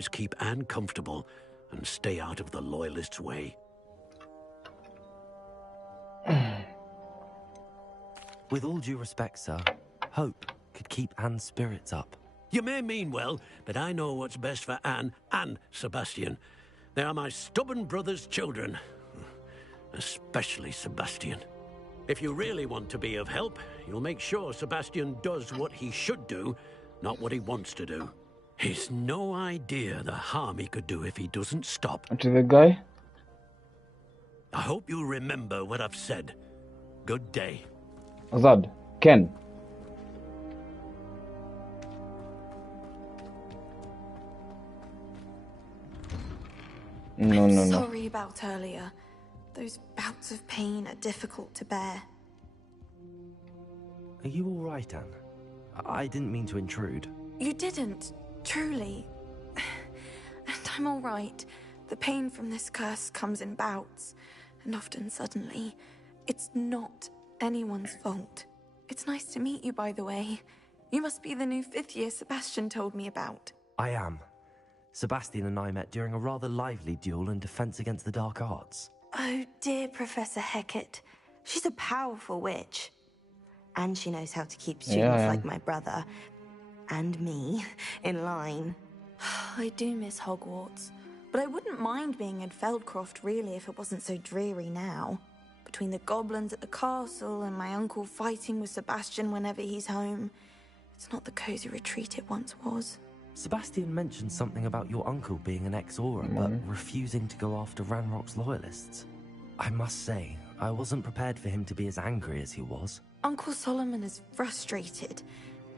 Just keep Anne comfortable and stay out of the Loyalists' way. With all due respect, sir, hope could keep Anne's spirits up. You may mean well, but I know what's best for Anne and Sebastian. They are my stubborn brother's children. Especially Sebastian. If you really want to be of help, you'll make sure Sebastian does what he should do, not what he wants to do. He's no idea the harm he could do if he doesn't stop. To the guy? I hope you'll remember what I've said. Good day. Azad. Ken. No, no, no. Sorry about earlier. Those bouts of pain are difficult to bear. Are you all right, Anne? I didn't mean to intrude. You didn't, truly. And I'm all right. The pain from this curse comes in bouts, and often suddenly. It's not anyone's fault. It's nice to meet you, by the way. You must be the new 5th year Sebastian told me about. I am. Sebastian and I met during a rather lively duel in Defense Against the Dark Arts. Oh, dear Professor Hecat. She's a powerful witch. And she knows how to keep students like my brother and me in line. I do miss Hogwarts, but I wouldn't mind being in Feldcroft, really, if it wasn't so dreary now. Between the goblins at the castle and my uncle fighting with Sebastian whenever he's home, it's not the cozy retreat it once was. Sebastian mentioned something about your uncle being an ex-Auror, but refusing to go after Ranrock's loyalists. I must say, I wasn't prepared for him to be as angry as he was. Uncle Solomon is frustrated.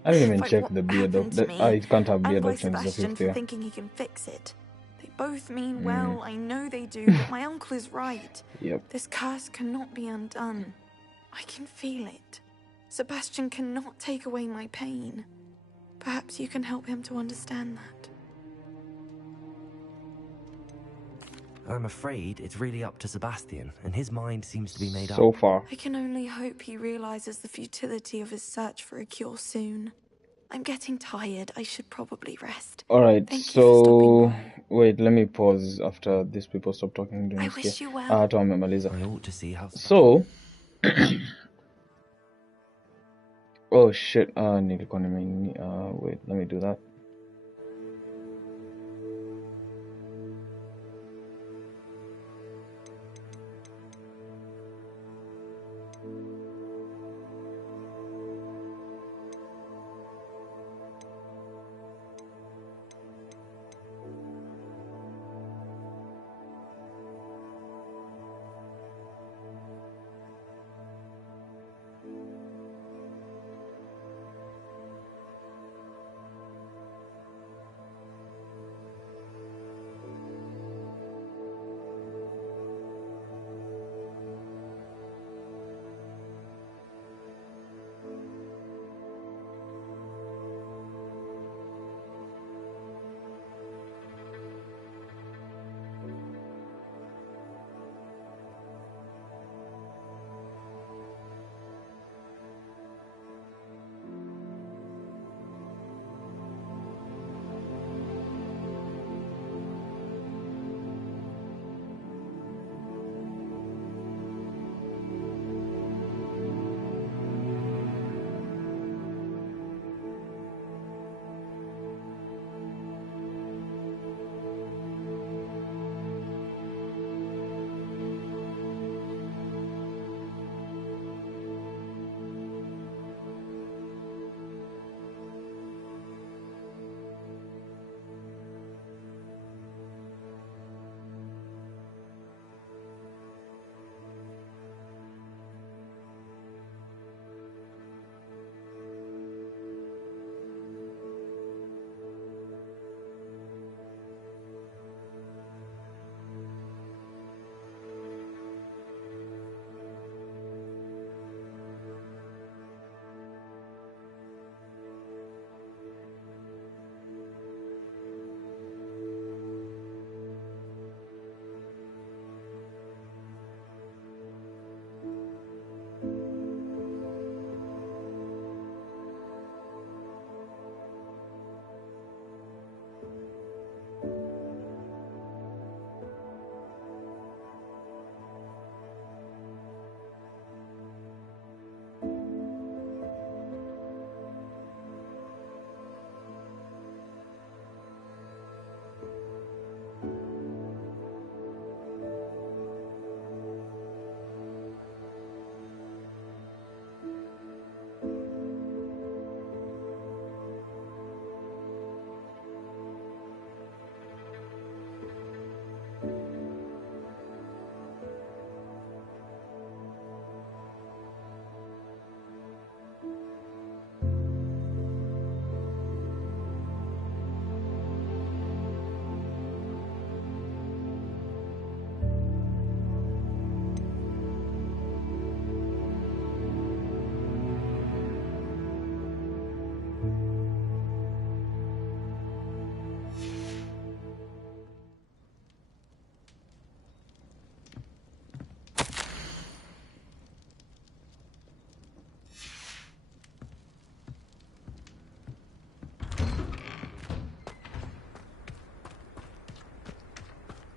I didn't even check the beard option. He can't have beard options. Sebastian for thinking he can fix it. They both mean well, I know they do, but my uncle is right. Yep. This curse cannot be undone. I can feel it. Sebastian cannot take away my pain. Perhaps you can help him to understand that. I'm afraid it's really up to Sebastian, and his mind seems to be made up. So far. I can only hope he realizes the futility of his search for a cure soon. I'm getting tired. I should probably rest. Alright, so wait, let me pause after these people stop talking. I wish you well. I ought to see how. So, oh shit! Nilikuwa wait, let me do that.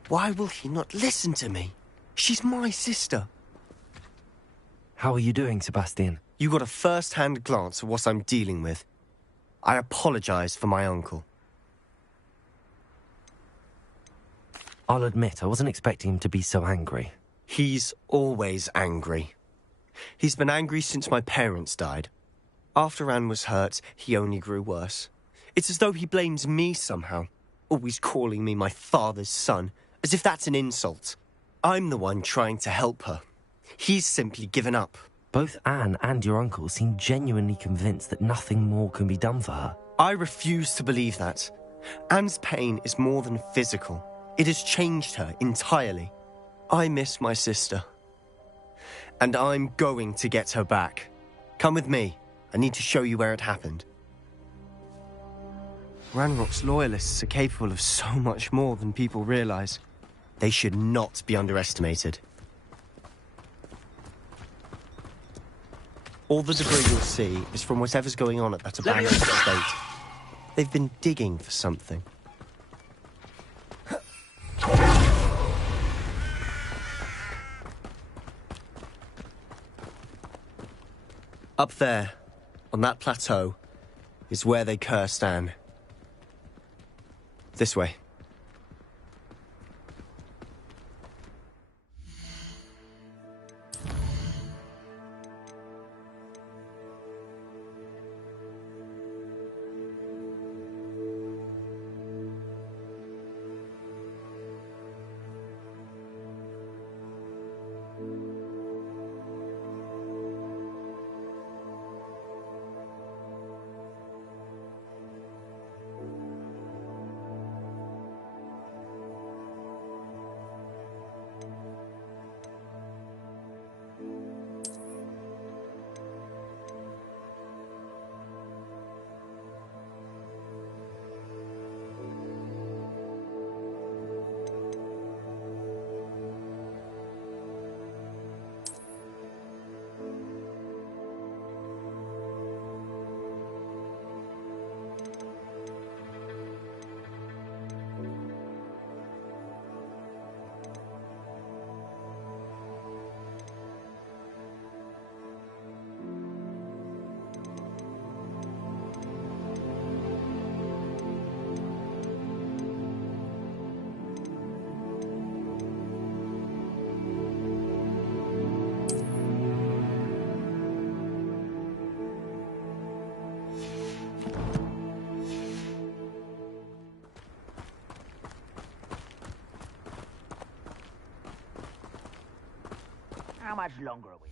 Why will he not listen to me? She's my sister. How are you doing, Sebastian? You got a first-hand glance at what I'm dealing with. I apologize for my uncle. I'll admit, I wasn't expecting him to be so angry. He's always angry. He's been angry since my parents died. After Anne was hurt, he only grew worse. It's as though he blames me somehow, always calling me my father's son, as if that's an insult. I'm the one trying to help her. He's simply given up. Both Anne and your uncle seem genuinely convinced that nothing more can be done for her. I refuse to believe that. Anne's pain is more than physical. It has changed her entirely. I miss my sister. And I'm going to get her back. Come with me. I need to show you where it happened. Ranrock's loyalists are capable of so much more than people realize. They should not be underestimated. All the debris you'll see is from whatever's going on at that abandoned estate. They've been digging for something. Up there, on that plateau, is where they cursed Anne. This way. How much longer are we?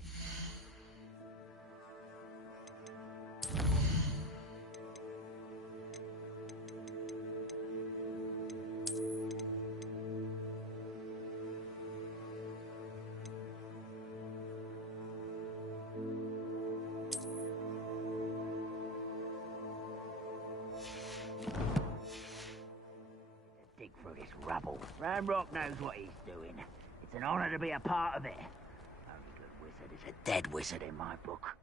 Dig through this rubble. Ranrock knows what he's doing. It's an honor to be a part of it. Only good wizard is a dead wizard in my book.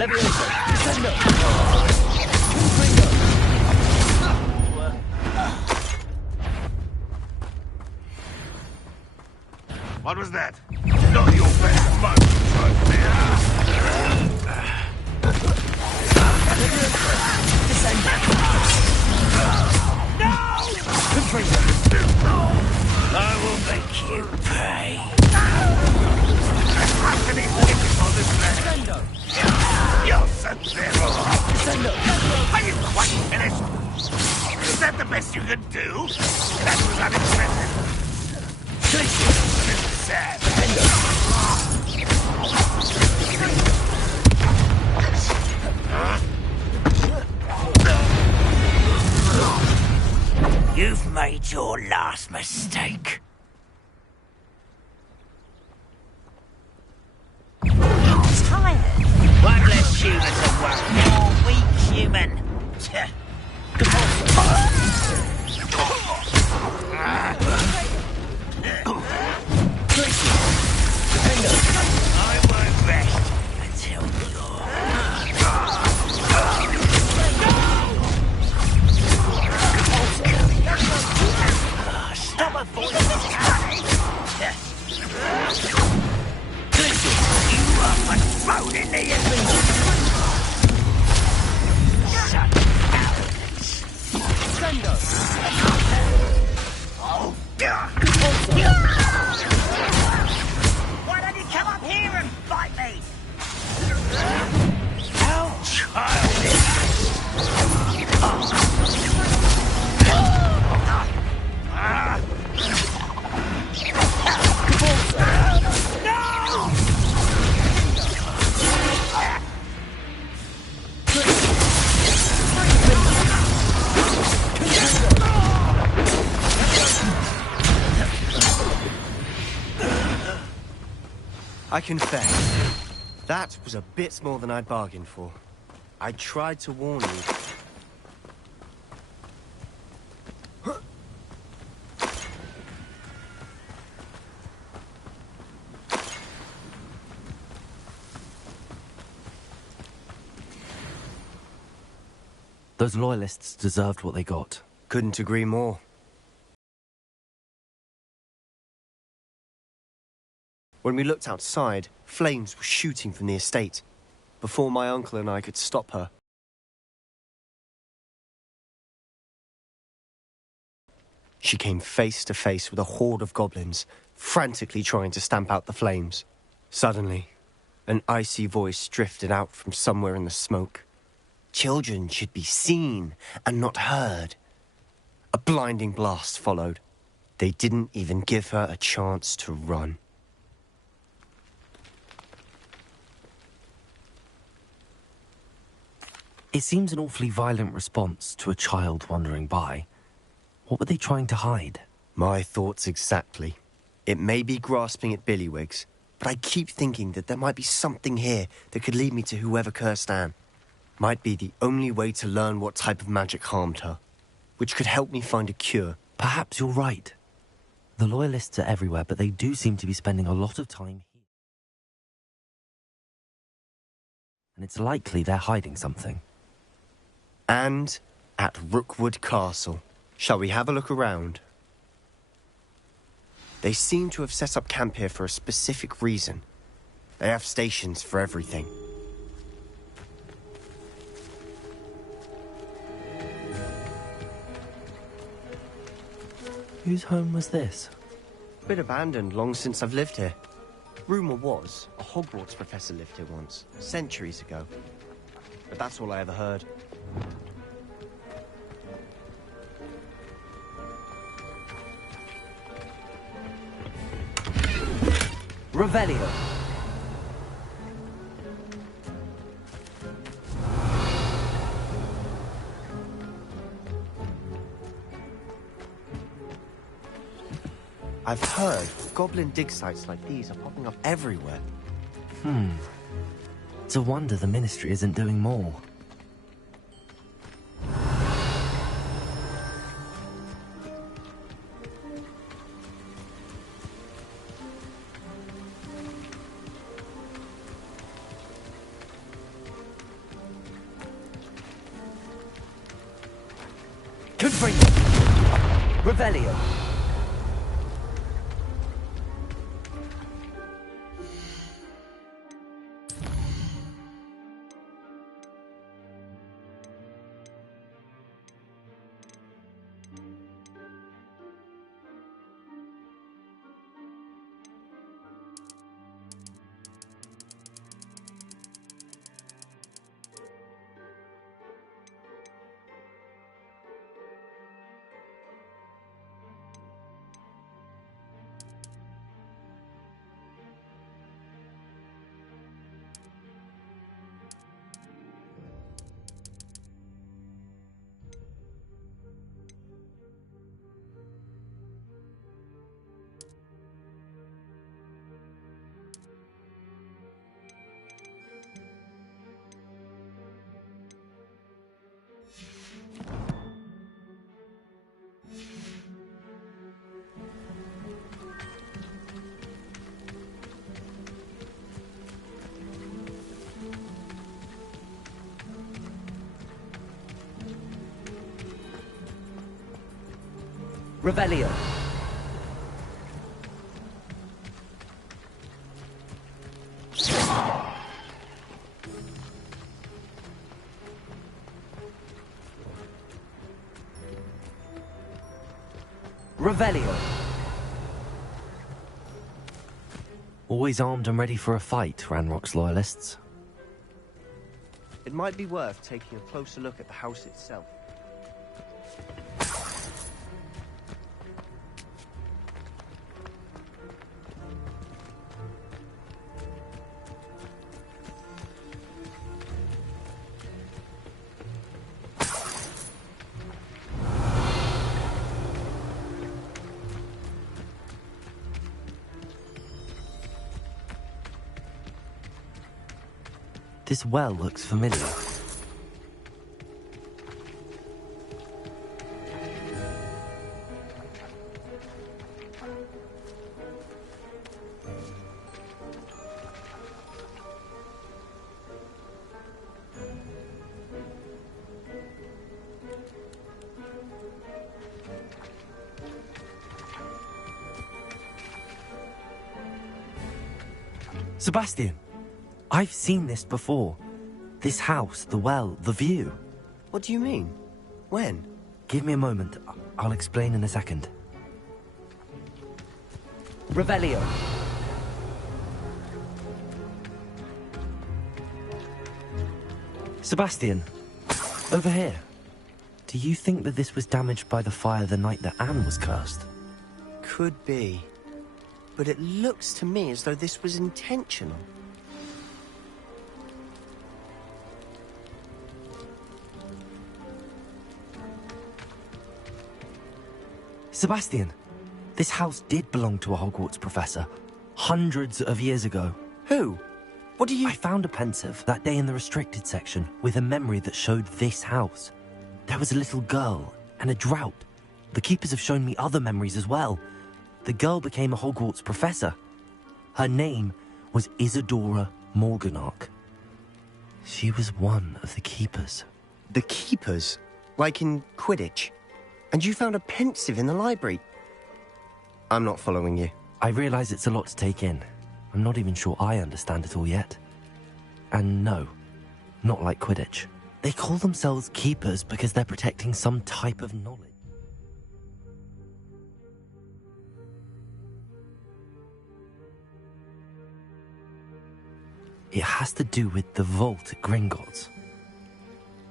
What was that? Not your best moment, I will make you pay. How can he live on this land? You're Sub-Zero. Are you quite finished? Is that the best you could do? That was unexpected. This is sad. You've made your last mistake. It's tired. One less human to worry. More weak human. I won't rest until you're... Stop avoiding this money! You are thrown in the Why don't you come up here and fight me? How childish! I confess, that was a bit more than I'd bargained for. I tried to warn you. Those loyalists deserved what they got. Couldn't agree more. When we looked outside, flames were shooting from the estate. Before my uncle and I could stop her, she came face to face with a horde of goblins, frantically trying to stamp out the flames. Suddenly, an icy voice drifted out from somewhere in the smoke. Children should be seen and not heard. A blinding blast followed. They didn't even give her a chance to run. It seems an awfully violent response to a child wandering by. What were they trying to hide? My thoughts exactly. It may be grasping at Billywigs, but I keep thinking that there might be something here that could lead me to whoever cursed Anne. Might be the only way to learn what type of magic harmed her, which could help me find a cure. Perhaps you're right. The loyalists are everywhere, but they do seem to be spending a lot of time here. And it's likely they're hiding something. And at Rookwood Castle. Shall we have a look around? They seem to have set up camp here for a specific reason. They have stations for everything. Whose home was this? Been abandoned long since I've lived here. Rumour was a Hogwarts professor lived here once, centuries ago. But that's all I ever heard. Revelio. I've heard goblin dig sites like these are popping up everywhere. It's a wonder the Ministry isn't doing more. Bring it! Revelio! Revelio. Revelio. Always armed and ready for a fight, Ranrock's loyalists. It might be worth taking a closer look at the house itself. This well looks familiar. Sebastian! I've seen this before. This house, the well, the view. What do you mean? When? Give me a moment. I'll explain in a second. Revelio. Sebastian, over here. Do you think that this was damaged by the fire the night that Anne was cursed? Could be. But it looks to me as though this was intentional. Sebastian, this house did belong to a Hogwarts professor, hundreds of years ago. Who? What do you... I found a pensive that day in the restricted section with a memory that showed this house. There was a little girl and a drought. The keepers have shown me other memories as well. The girl became a Hogwarts professor. Her name was Isadora Morganach. She was one of the keepers. The keepers? Like in Quidditch? And you found a pensive in the library? I'm not following you. I realize it's a lot to take in. I'm not even sure I understand it all yet. And no, not like Quidditch. They call themselves keepers because they're protecting some type of knowledge. It has to do with the vault at Gringotts.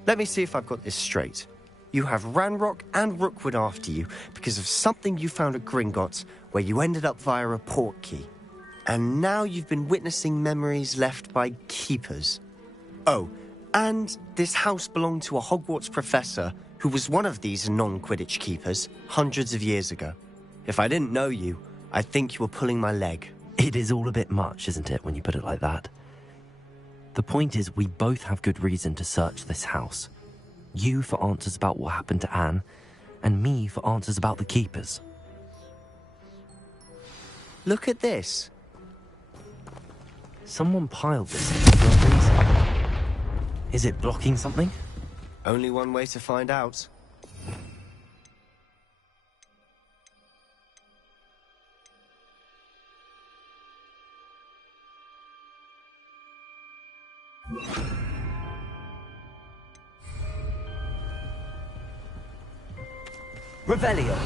Let me see if I've got this straight. You have Ranrock and Rookwood after you because of something you found at Gringotts where you ended up via a portkey. And now you've been witnessing memories left by keepers. Oh, and this house belonged to a Hogwarts professor who was one of these non-Quidditch keepers hundreds of years ago. If I didn't know you, I'd think you were pulling my leg. It is all a bit much, isn't it, when you put it like that? The point is, we both have good reason to search this house. You for answers about what happened to Anne, and me for answers about the keepers. Look at this. Someone piled this here for a reason. Is it blocking something? Only one way to find out. Revelio.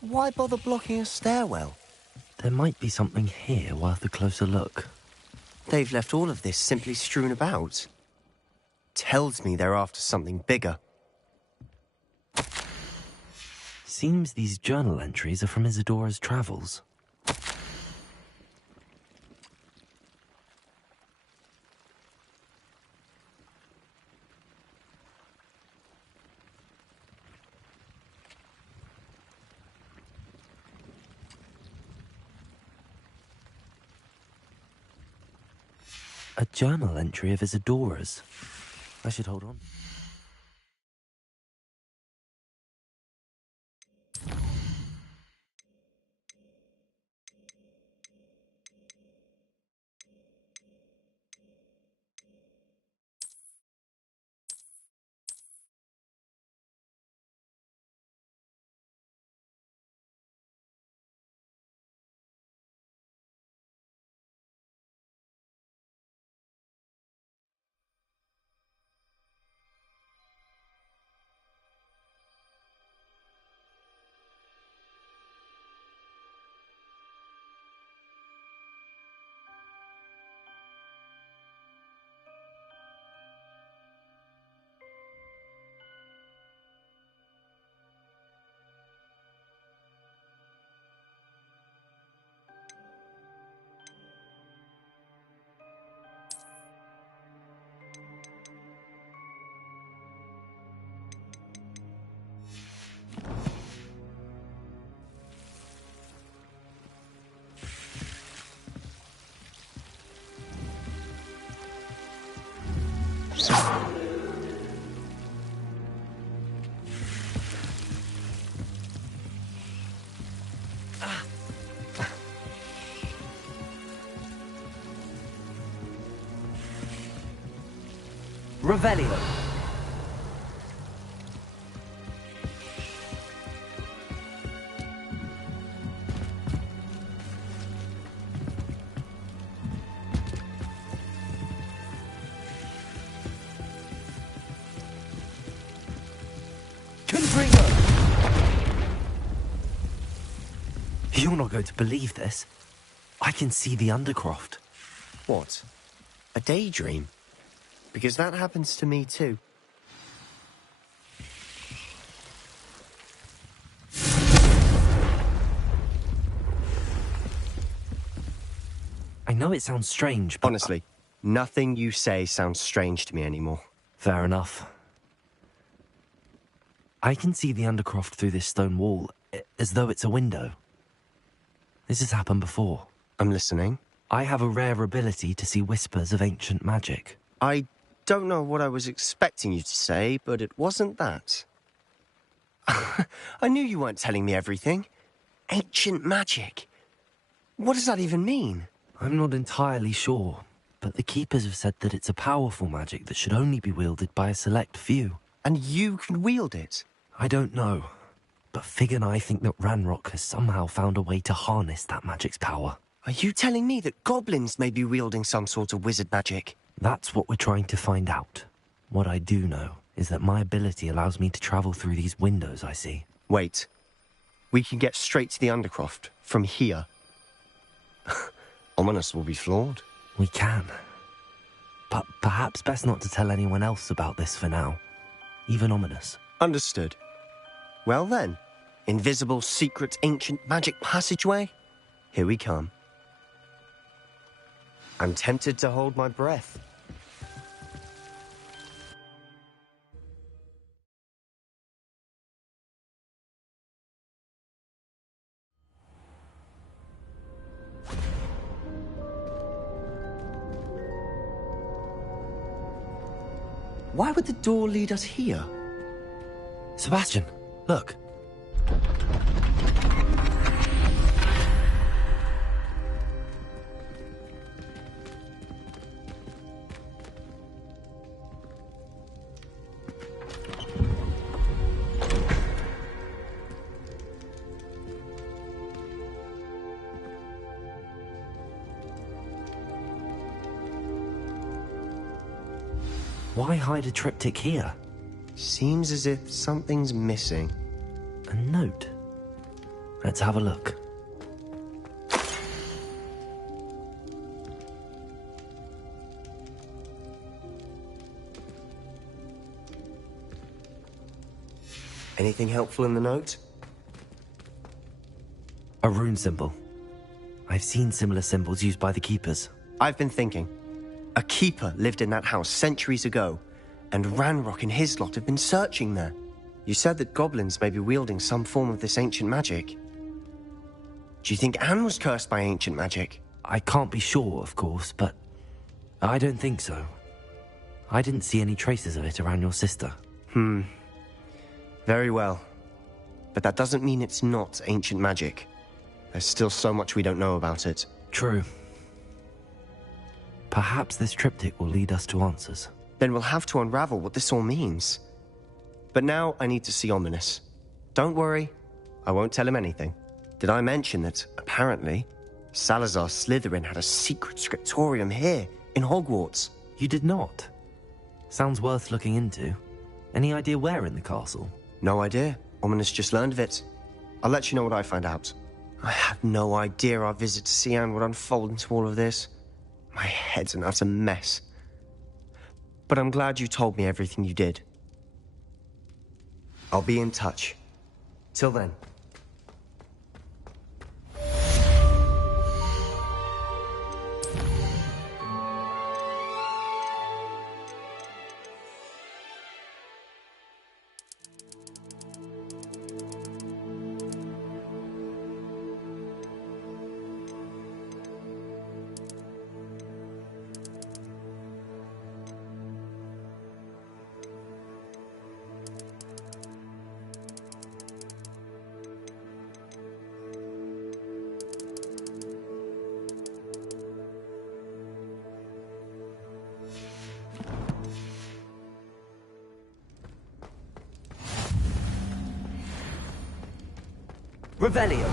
Why bother blocking a stairwell? There might be something here worth a closer look. They've left all of this simply strewn about. Tells me they're after something bigger. Seems these journal entries are from Isadora's travels. A journal entry of Isadora's. I should hold on. Revelio. You're not going to believe this. I can see the Undercroft. What? A daydream? Because that happens to me too. I know it sounds strange, but... Honestly, nothing you say sounds strange to me anymore. Fair enough. I can see the Undercroft through this stone wall, as though it's a window. This has happened before. I'm listening. I have a rare ability to see whispers of ancient magic. I don't know what I was expecting you to say, but it wasn't that. I knew you weren't telling me everything. Ancient magic. What does that even mean? I'm not entirely sure, but the Keepers have said that it's a powerful magic that should only be wielded by a select few. And you can wield it? I don't know, but Fig and I think that Ranrock has somehow found a way to harness that magic's power. Are you telling me that goblins may be wielding some sort of wizard magic? That's what we're trying to find out. What I do know is that my ability allows me to travel through these windows I see. Wait. We can get straight to the Undercroft from here. Ominis will be floored. We can. But perhaps best not to tell anyone else about this for now. Even Ominis. Understood. Well then, invisible, secret, ancient magic passageway? Here we come. I'm tempted to hold my breath. Why would the door lead us here? Sebastian, look. Why hide a triptych here? Seems as if something's missing. A note. Let's have a look. Anything helpful in the note? A rune symbol. I've seen similar symbols used by the Keepers. I've been thinking. A Keeper lived in that house centuries ago, and Ranrock and his lot have been searching there. You said that goblins may be wielding some form of this ancient magic. Do you think Anne was cursed by ancient magic? I can't be sure, of course, but I don't think so. I didn't see any traces of it around your sister. Very well. But that doesn't mean it's not ancient magic. There's still so much we don't know about it. True. Perhaps this triptych will lead us to answers. Then we'll have to unravel what this all means. But now I need to see Ominis. Don't worry, I won't tell him anything. Did I mention that, apparently, Salazar Slytherin had a secret scriptorium here, in Hogwarts? You did not? Sounds worth looking into. Any idea where in the castle? No idea. Ominis just learned of it. I'll let you know what I find out. I had no idea our visit to Cian would unfold into all of this. My head's an utter mess. But I'm glad you told me everything you did. I'll be in touch. Till then. Revelio!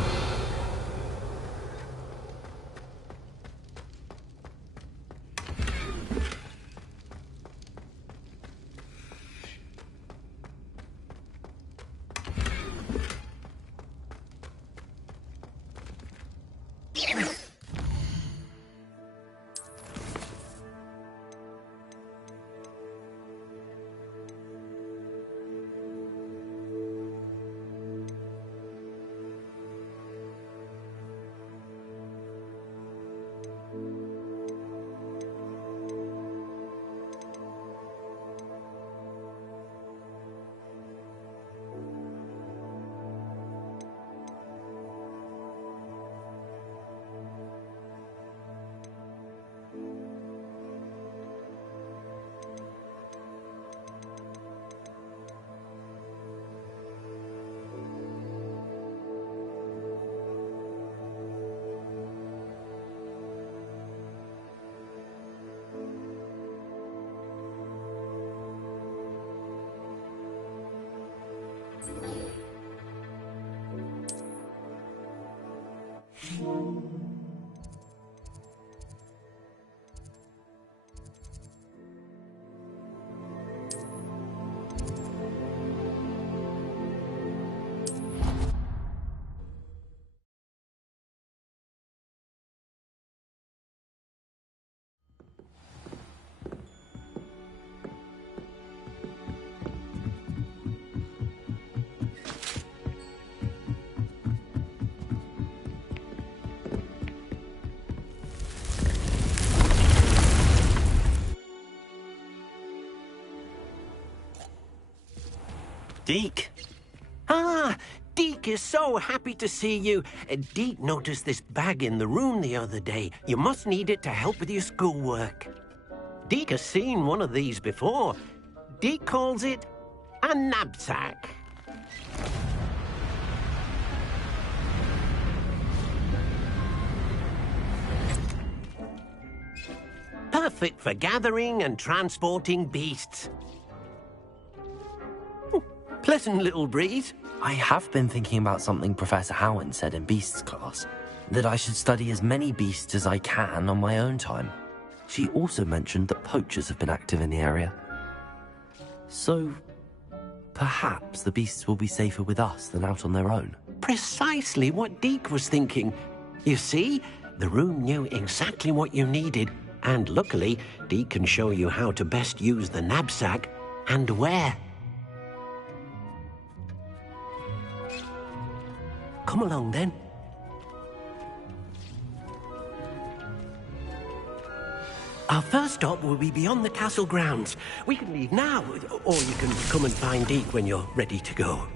Deke! Ah, Deke is so happy to see you. Deke noticed this bag in the room the other day. You must need it to help with your schoolwork. Deke has seen one of these before. Deke calls it a knapsack. Perfect for gathering and transporting beasts. Pleasant little breeze. I have been thinking about something Professor Howard said in Beasts class, that I should study as many beasts as I can on my own time. She also mentioned that poachers have been active in the area. So, perhaps the beasts will be safer with us than out on their own. Precisely what Deke was thinking. You see, the room knew exactly what you needed, and luckily, Deke can show you how to best use the knapsack and where. Come along, then. Our first stop will be beyond the castle grounds. We can leave now, or you can come and find Deke when you're ready to go.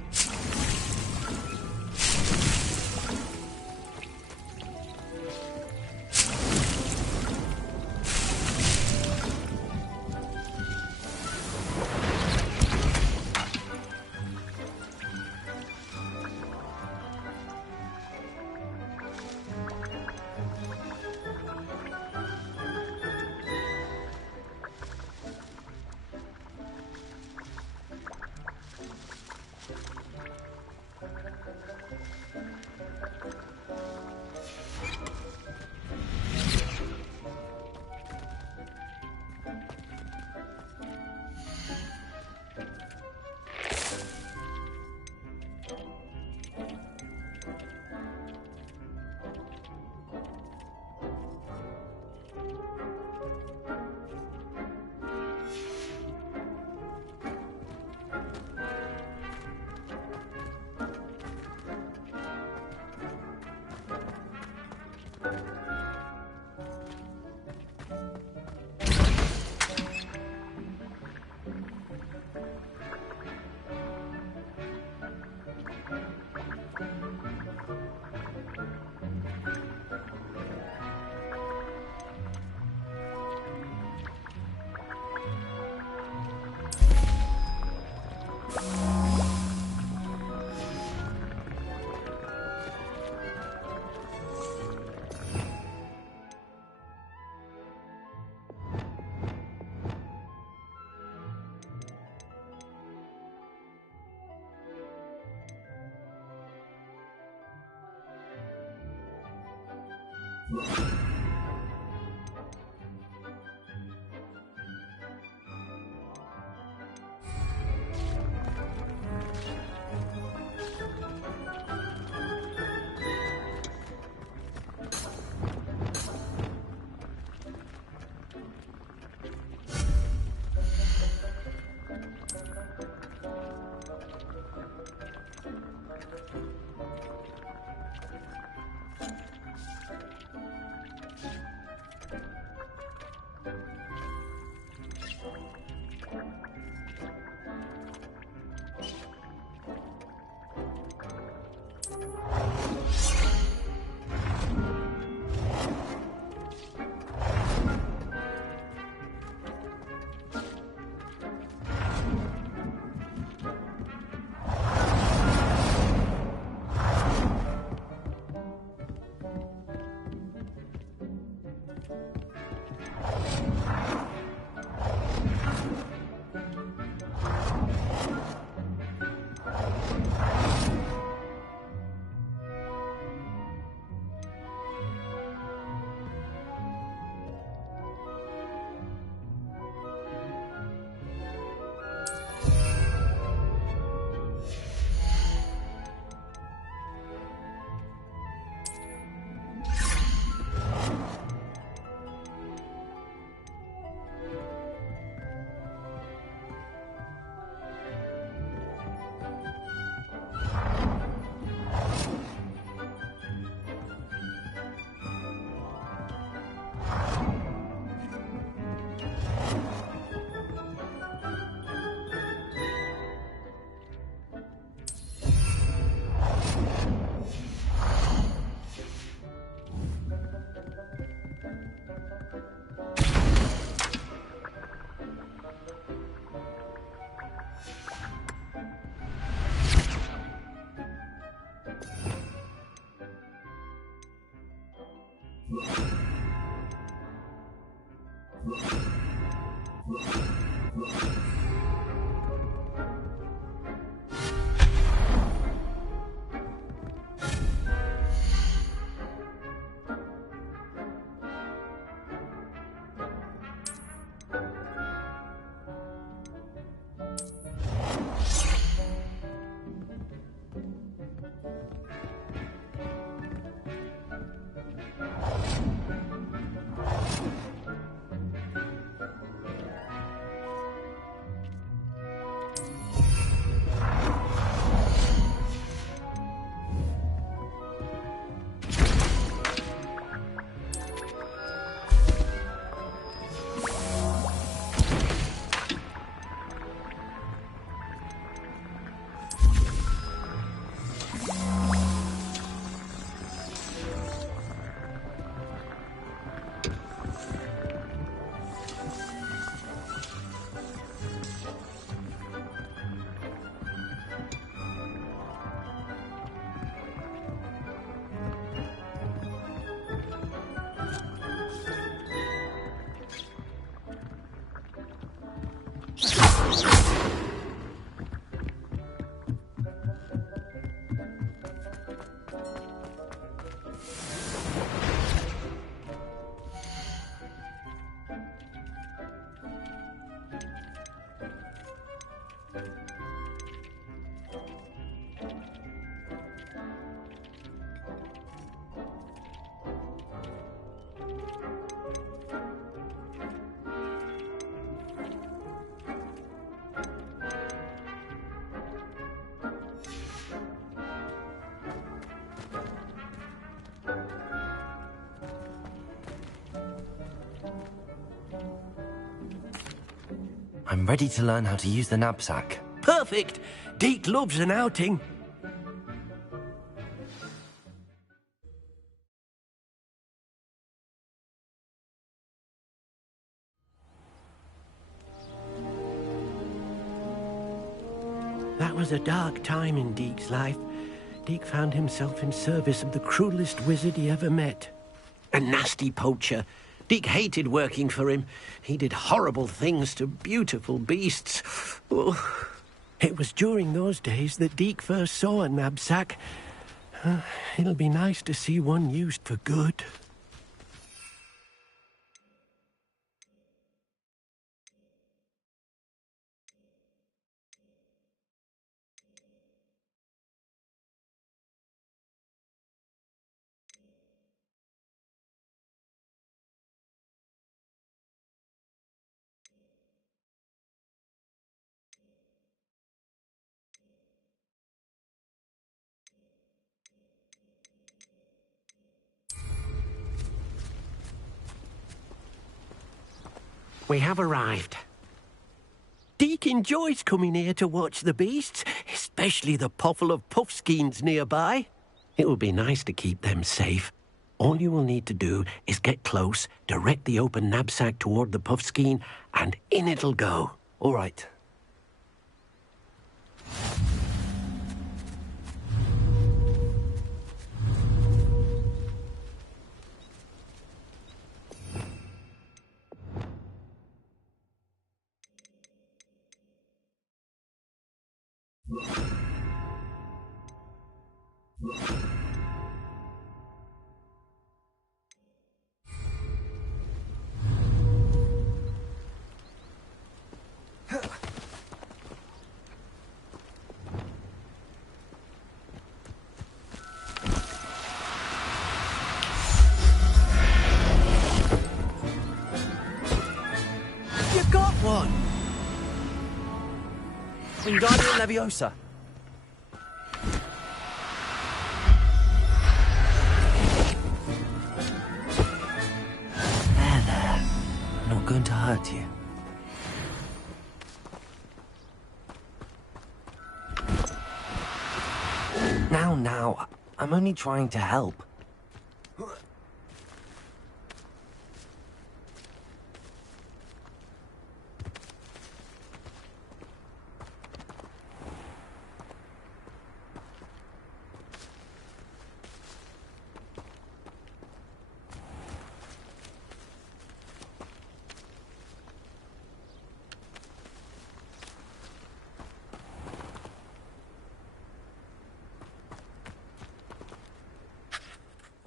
I'm ready to learn how to use the knapsack. Perfect! Deek loves an outing. That was a dark time in Deek's life. Deek found himself in service of the cruelest wizard he ever met. A nasty poacher. Deek hated working for him. He did horrible things to beautiful beasts. Oh. It was during those days that Deek first saw a knapsack. It'll be nice to see one used for good. We have arrived. Deek enjoys coming here to watch the beasts, especially the potful of puffskeins nearby. It will be nice to keep them safe. All you will need to do is get close, direct the open knapsack toward the puffskein, and in it'll go. All right. You got one! Wingardium Leviosa. There. Not going to hurt you. Now. I'm only trying to help.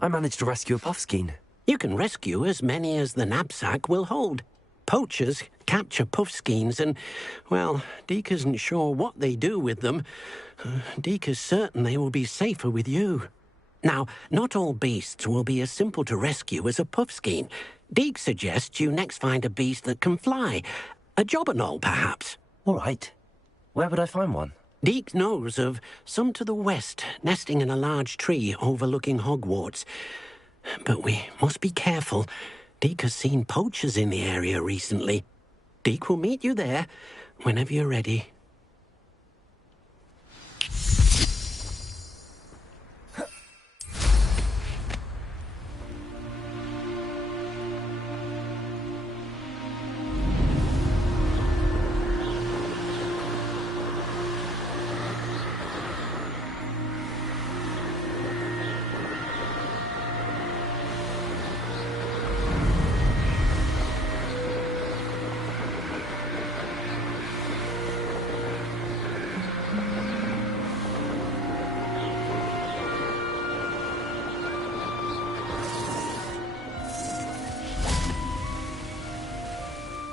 I managed to rescue a puffskein. You can rescue as many as the knapsack will hold. Poachers capture puffskeins and, well, Deke isn't sure what they do with them. Deke is certain they will be safer with you. Now, not all beasts will be as simple to rescue as a puffskein. Deke suggests you next find a beast that can fly. A jobberknoll, perhaps. All right. Where would I find one? Deke knows of some to the west, nesting in a large tree overlooking Hogwarts. But we must be careful. Deke has seen poachers in the area recently. Deke will meet you there whenever you're ready.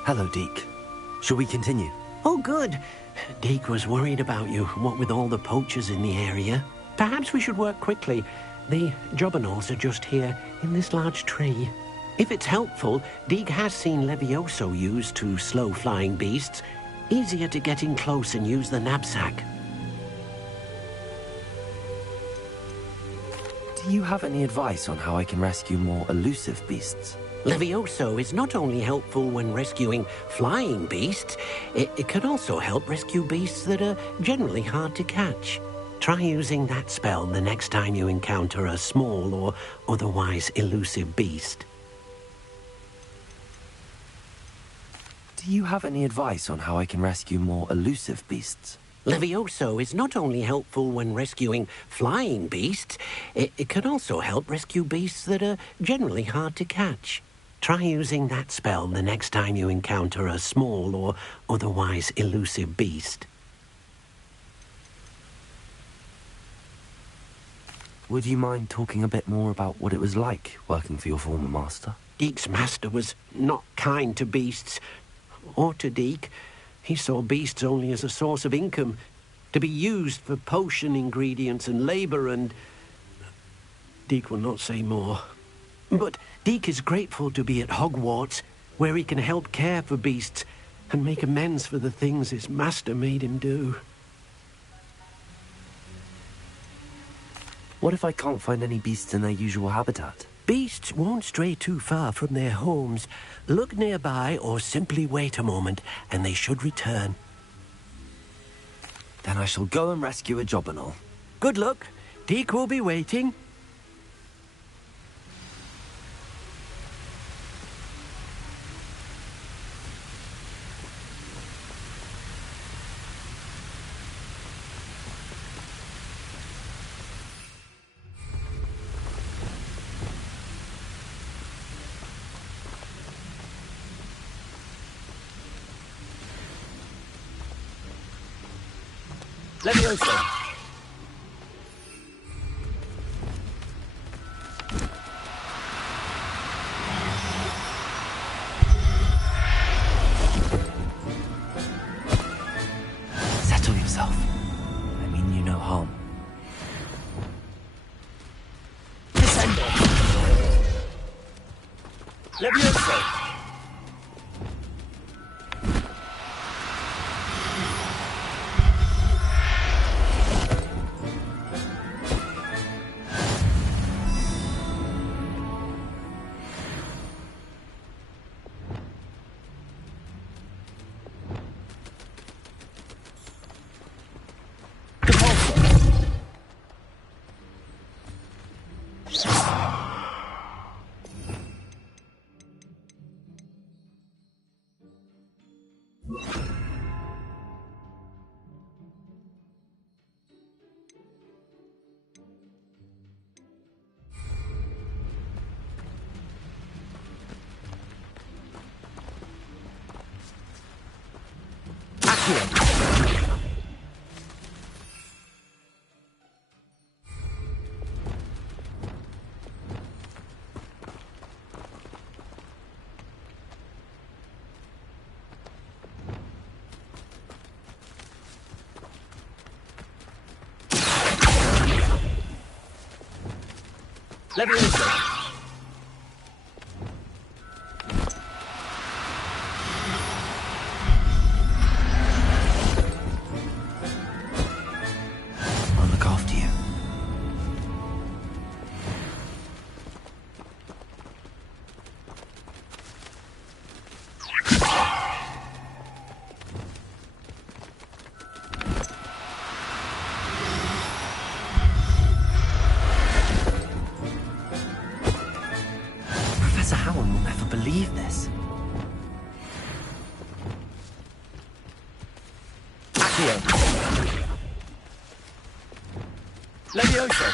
Hello, Deke. Shall we continue? Oh, good. Deke was worried about you, what with all the poachers in the area. Perhaps we should work quickly. The jobberknolls are just here, in this large tree. If it's helpful, Deke has seen Levioso used to slow flying beasts. Easier to get in close and use the knapsack. Do you have any advice on how I can rescue more elusive beasts? Levioso is not only helpful when rescuing flying beasts, it can also help rescue beasts that are generally hard to catch. Try using that spell the next time you encounter a small or otherwise elusive beast. Do you have any advice on how I can rescue more elusive beasts? Levioso is not only helpful when rescuing flying beasts, it can also help rescue beasts that are generally hard to catch. Try using that spell the next time you encounter a small or otherwise elusive beast. Would you mind talking a bit more about what it was like working for your former master? Deke's master was not kind to beasts, or to Deke. He saw beasts only as a source of income, to be used for potion ingredients and labor, and Deke will not say more. But Deke is grateful to be at Hogwarts, where he can help care for beasts and make amends for the things his master made him do. What if I can't find any beasts in their usual habitat? Beasts won't stray too far from their homes. Look nearby or simply wait a moment, and they should return. Then I shall go and rescue a jobberknoll. Good luck. Deke will be waiting. Levioso! Settle yourself. I mean you no harm. Descendo! Levioso! Leviosa! I'll look after you. Professor Howard will never believe this. Accio! Leviosa!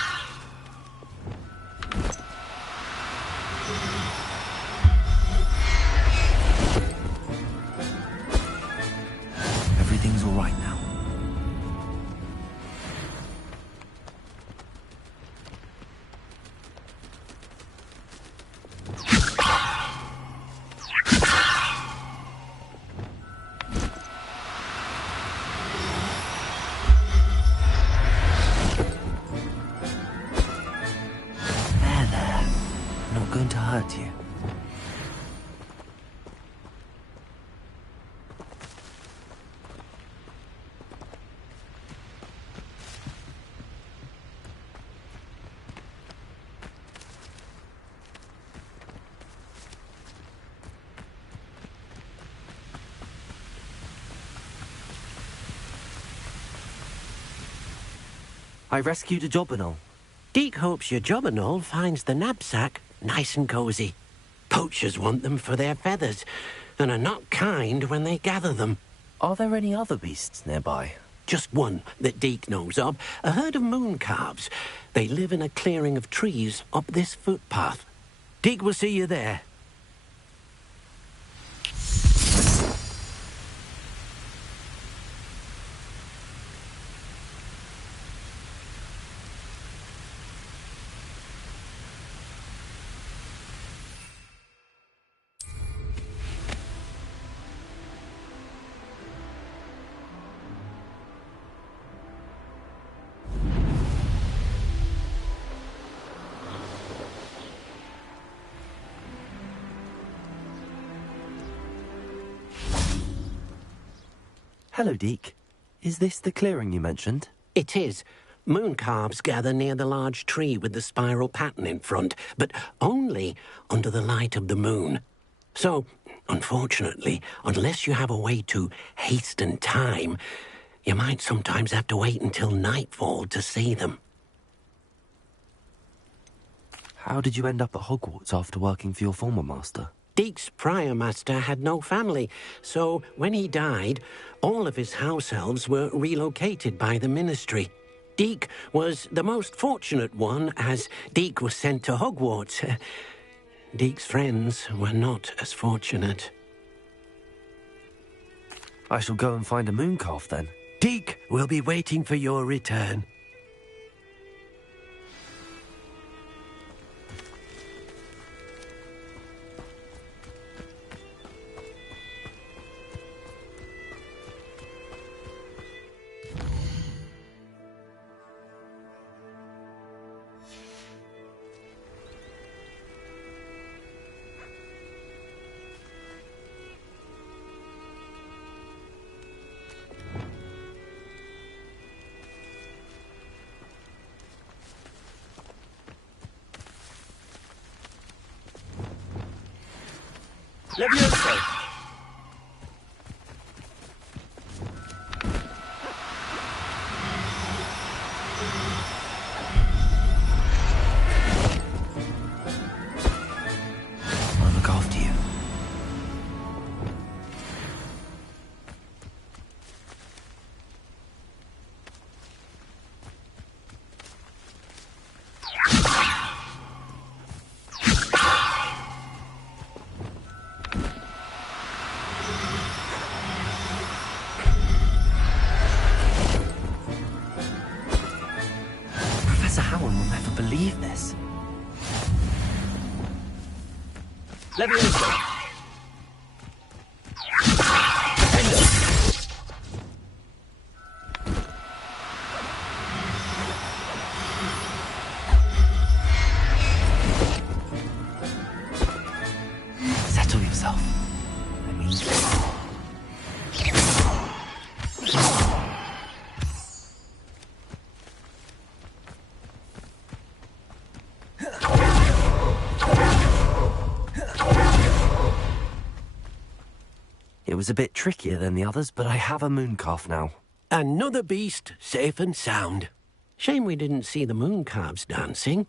Everything's all right now. There. Not going to hurt you. I rescued a Jobberknoll. Deek hopes your Jobberknoll finds the knapsack nice and cozy. Poachers want them for their feathers, and are not kind when they gather them. Are there any other beasts nearby? Just one that Deek knows of, a herd of moon calves. They live in a clearing of trees up this footpath. Deek will see you there. Hello, Deek. Is this the clearing you mentioned? It is. Moon calves gather near the large tree with the spiral pattern in front, but only under the light of the moon. So, unfortunately, unless you have a way to hasten time, you might sometimes have to wait until nightfall to see them. How did you end up at Hogwarts after working for your former master? Deek's prior master had no family, so when he died, all of his house elves were relocated by the ministry. Deek was the most fortunate one, as Deek was sent to Hogwarts. Deek's friends were not as fortunate. I shall go and find a moon calf then. Deek will be waiting for your return. Leviosa! I'll look after you. Professor Howard will never believe this. Leviosa! It was a bit trickier than the others, but I have a moon calf now. Another beast, safe and sound. Shame we didn't see the moon calves dancing.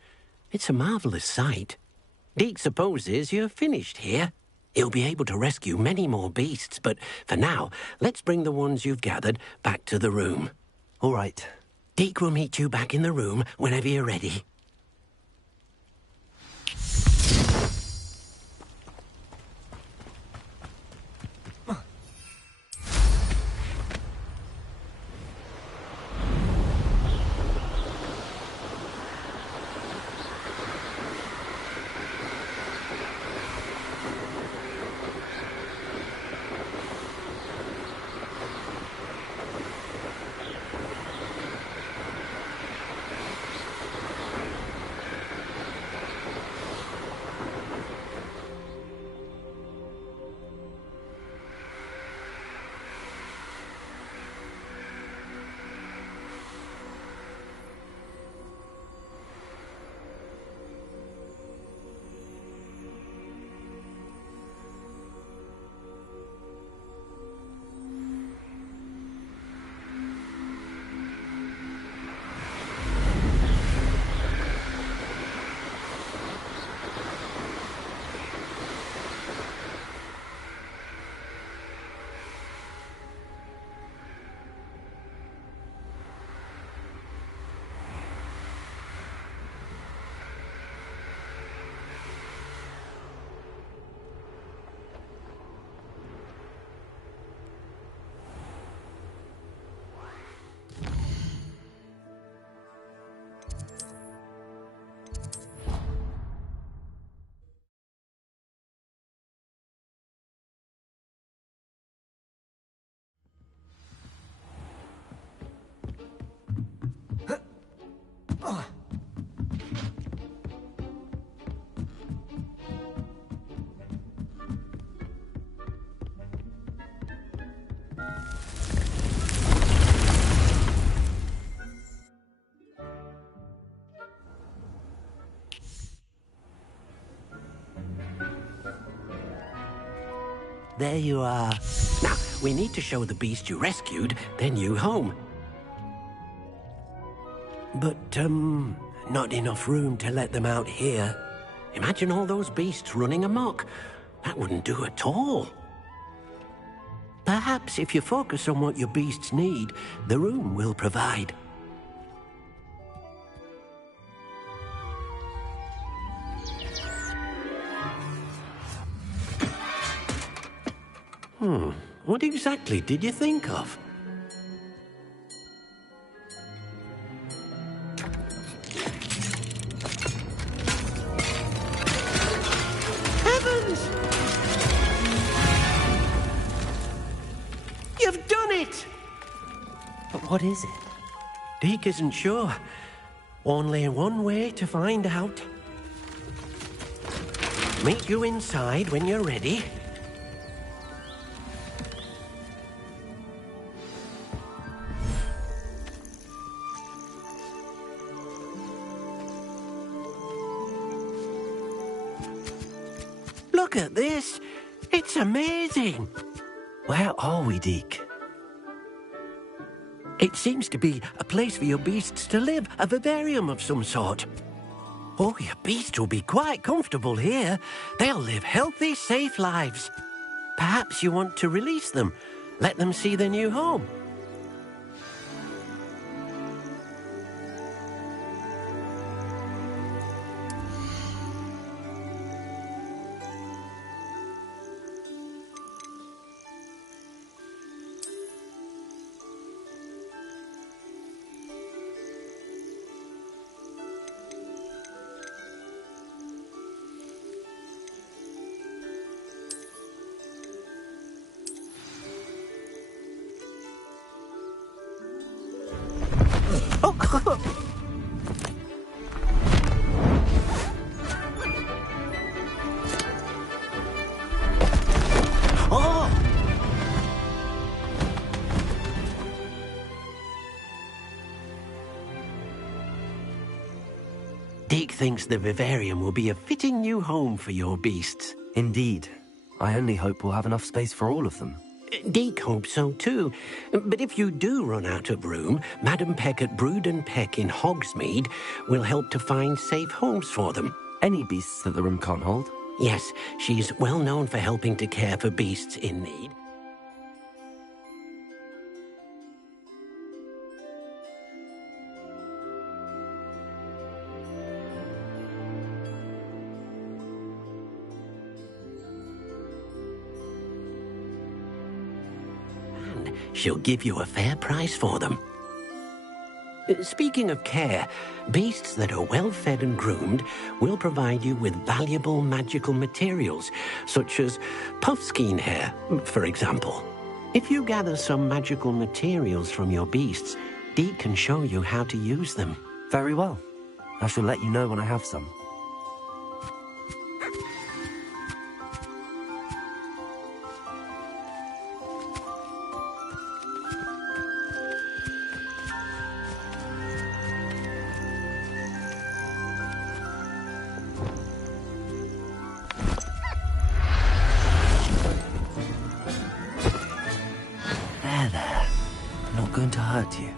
It's a marvellous sight. Deke supposes you're finished here. He'll be able to rescue many more beasts, but for now, let's bring the ones you've gathered back to the room. All right. Deke will meet you back in the room whenever you're ready. There you are. Now, we need to show the beast you rescued their new home. But, not enough room to let them out here. Imagine all those beasts running amok. That wouldn't do at all. Perhaps if you focus on what your beasts need, the room will provide. What exactly did you think of? Heavens! You've done it! But what is it? Deke isn't sure. Only one way to find out. Meet you inside when you're ready. Look at this. It's amazing. Where are we, Deke? It seems to be a place for your beasts to live, a vivarium of some sort. Oh, your beasts will be quite comfortable here. They'll live healthy, safe lives. Perhaps you want to release them, let them see their new home. Deke thinks the vivarium will be a fitting new home for your beasts. Indeed. I only hope we'll have enough space for all of them. Deke hopes so too. But if you do run out of room, Madam Peck at Brood and Peck in Hogsmeade will help to find safe homes for them. Any beasts that the room can't hold? Yes, she's well known for helping to care for beasts in need. She'll give you a fair price for them. Speaking of care, beasts that are well fed and groomed will provide you with valuable magical materials, such as puffskein hair, for example. If you gather some magical materials from your beasts, Deke can show you how to use them. Very well. I shall let you know when I have some. Going to hurt you.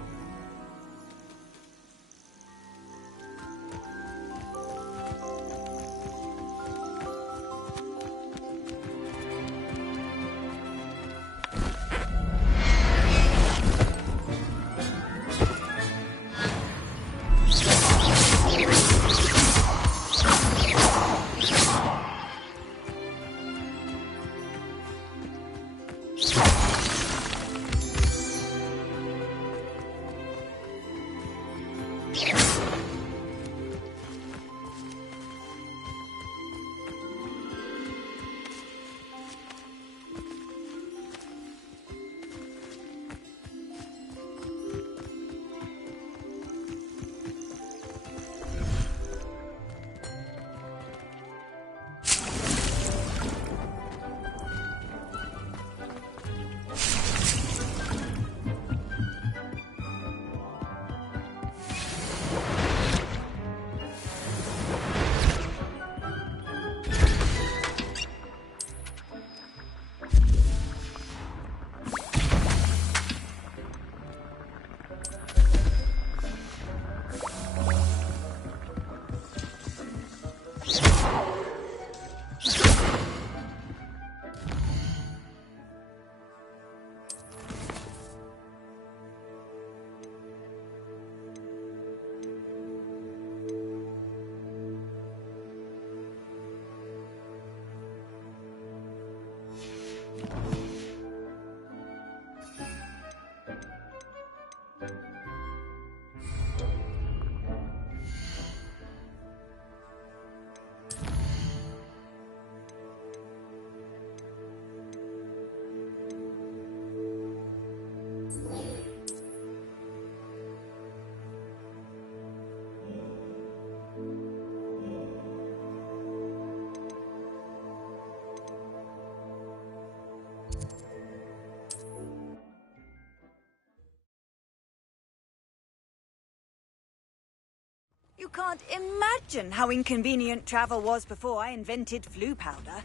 You can't imagine how inconvenient travel was before I invented flu powder.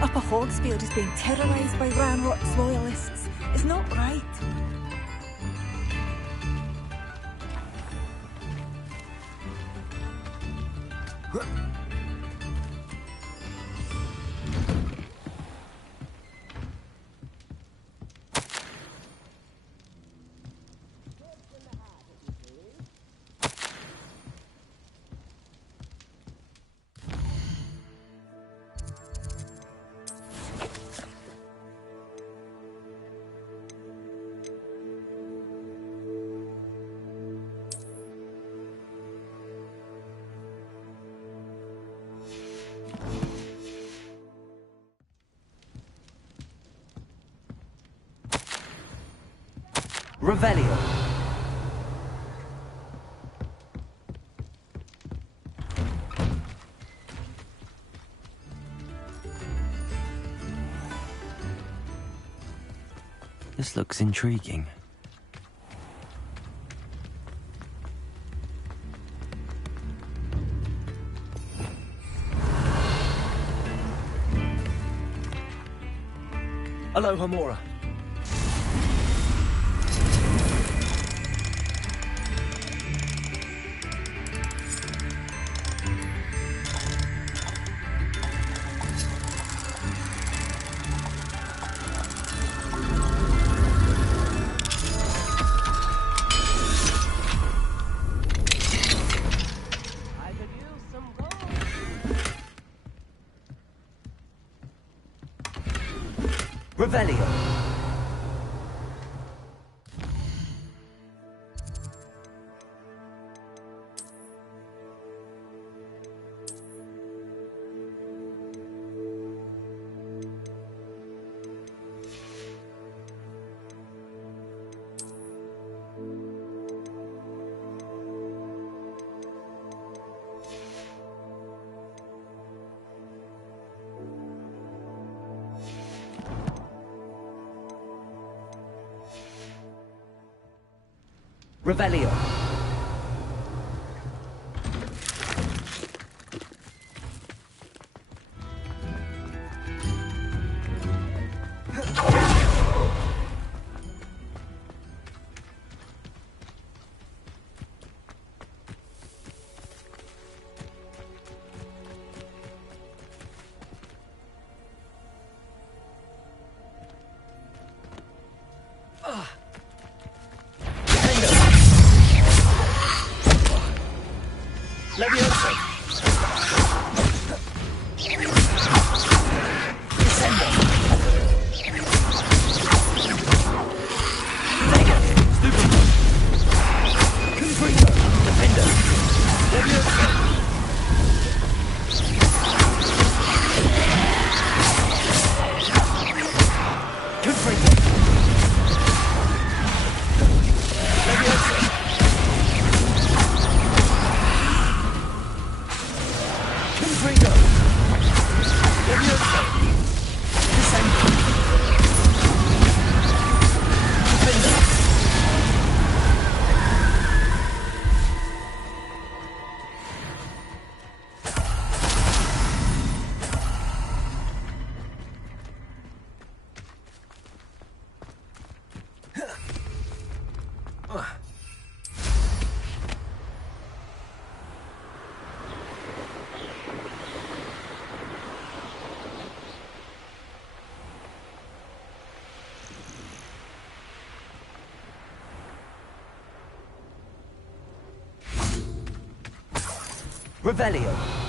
Upper Hogsfield is being terrorised by Ranrock's loyalists. It's not right. Revelio. This looks intriguing. Hello, Homura. Revelio. Revelio. Revelio.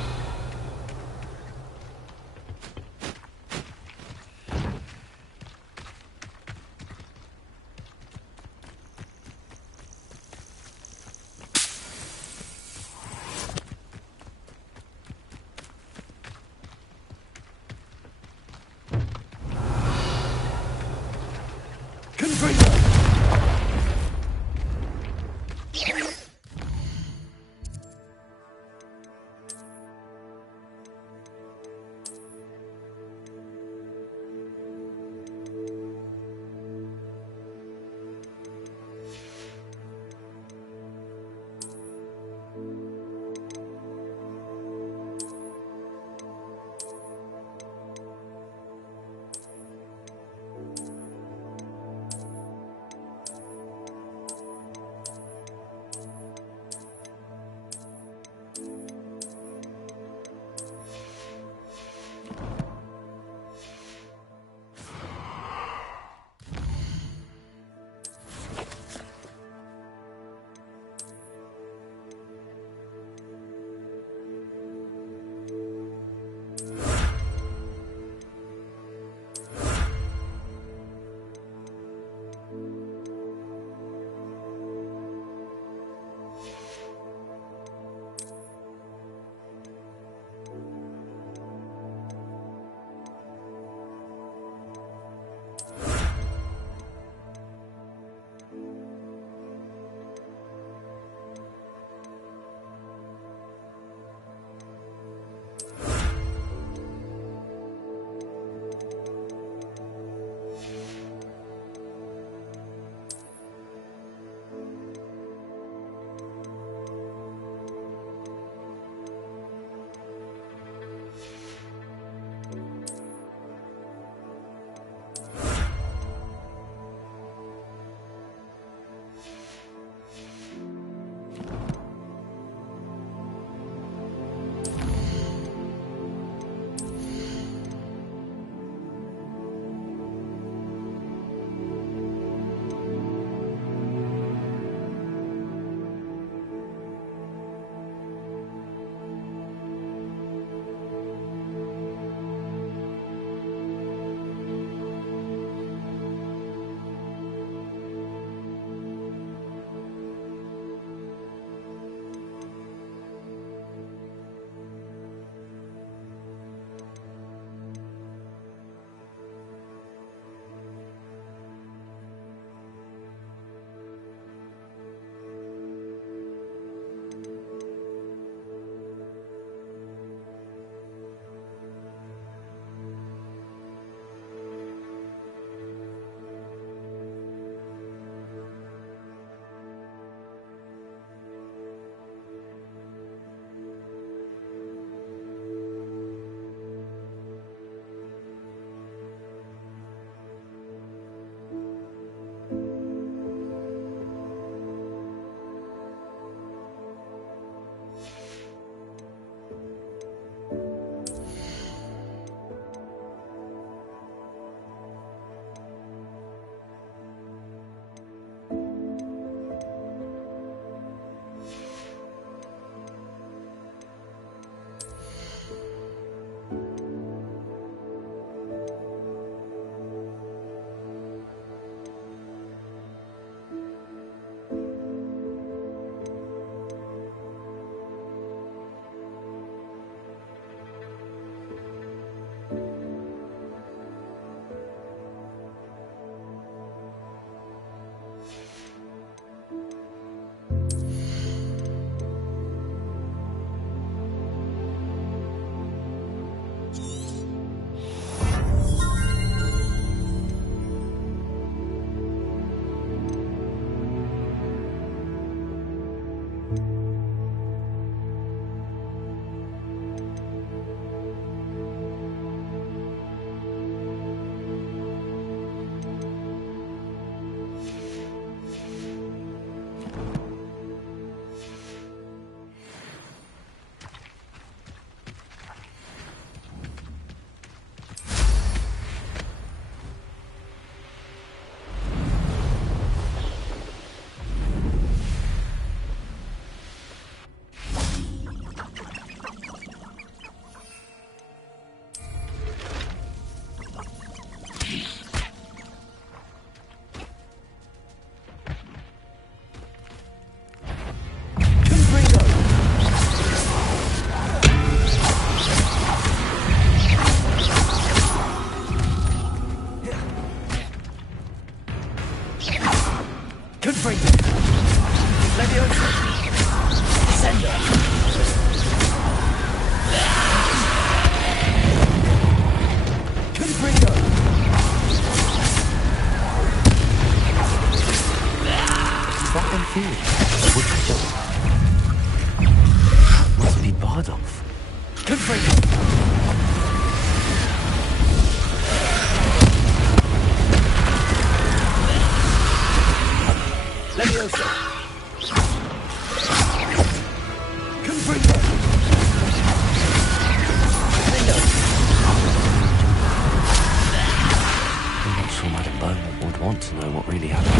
to know what really happened.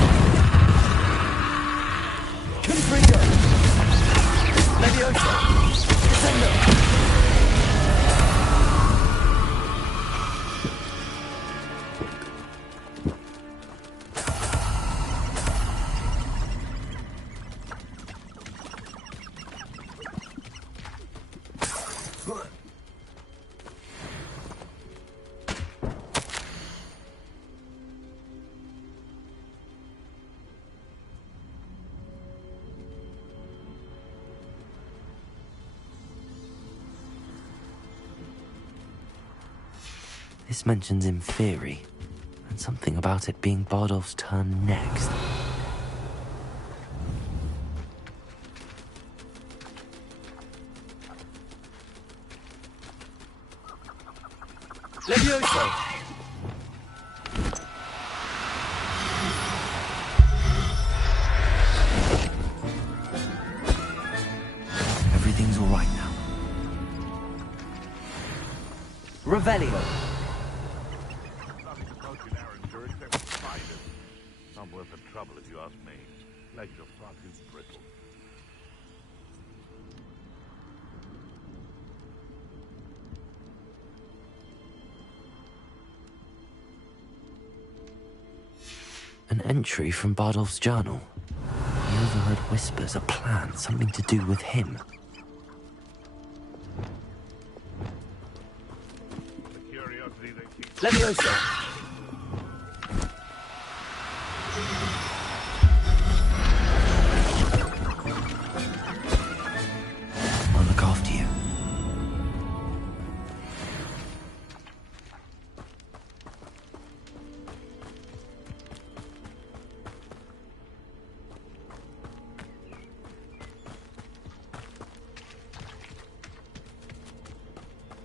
Confringo! Leviosa! Descendo! This mentions Inferi, and something about it being Bardolph's turn next. Levioso! Everything's all right now. Revelio! Not worth the trouble if you ask me. Legs are far too brittle. An entry from Bardolph's journal. He overheard whispers, a plan, something to do with him. The curiosity that keeps... Levioso! I'll look after you.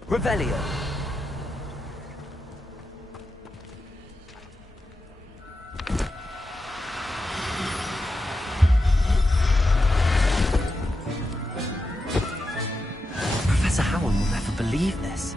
Revelio! Professor Howard will never believe this.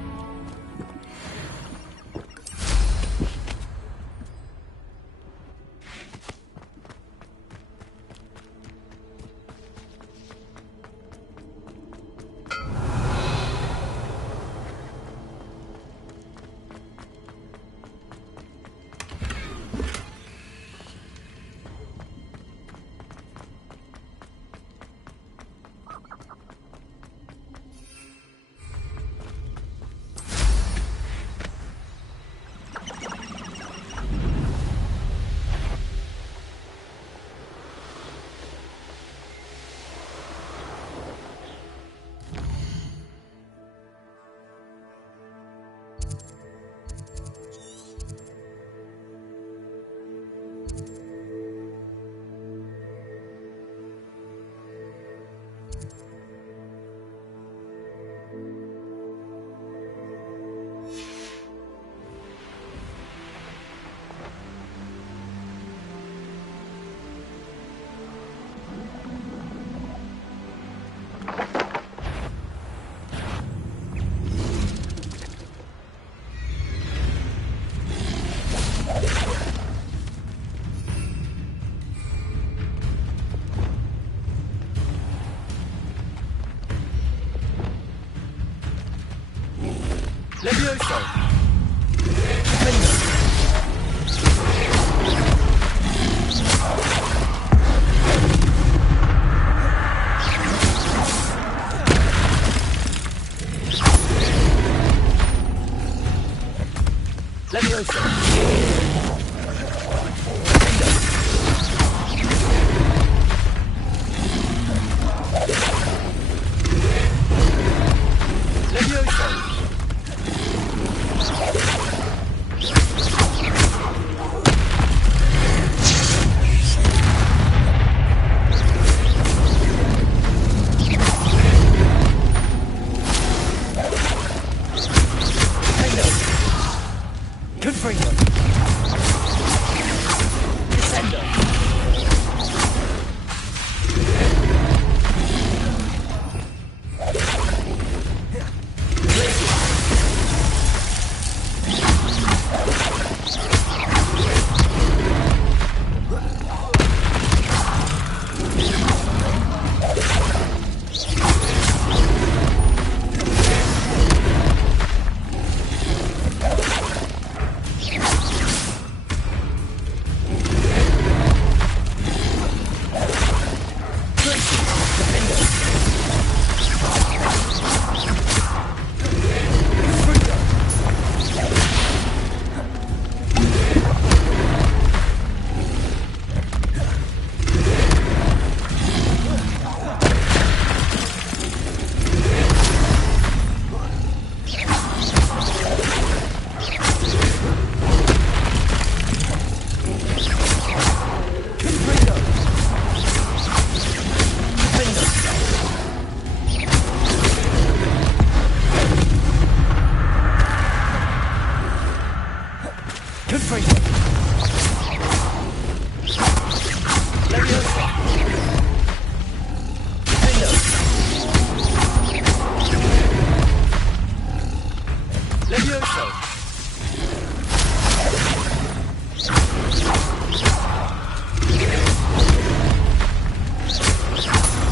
Levioso! Fraser! Leviosa! Defender! Levioso!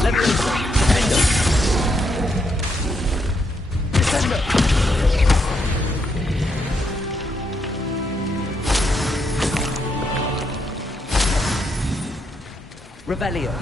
Leviosa! Defender! Descender! Revelio.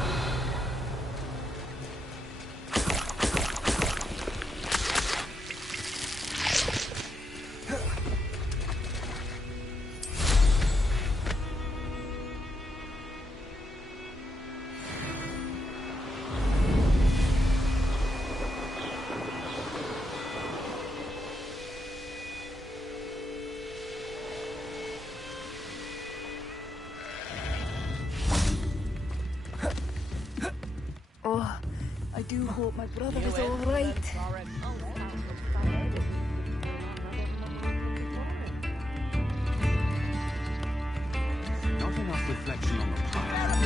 Oh, I do hope my brother is all right. Not enough reflection on the past.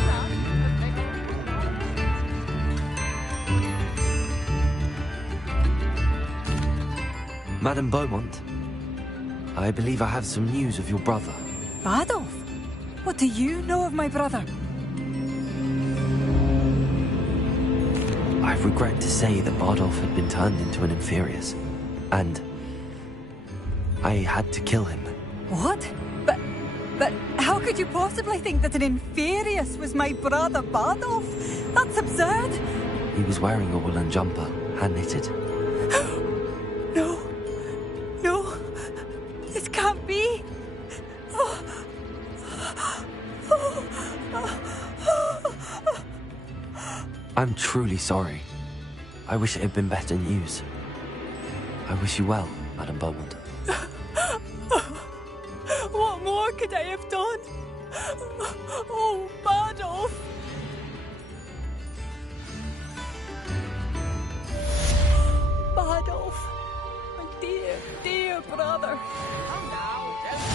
Madame Beaumont, I believe I have some news of your brother. Badolf? What do you know of my brother? I regret to say that Bardolph had been turned into an Inferius, and I had to kill him. What? But how could you possibly think that an Inferius was my brother Bardolph? That's absurd! He was wearing a woolen jumper, hand-knitted. No. No. This can't be. I'm truly sorry. I wish it had been better news. I wish you well, Madame Beaumont. What more could I have done? Oh, Bardolph! Bardolph, my dear, dear brother. Come now, There.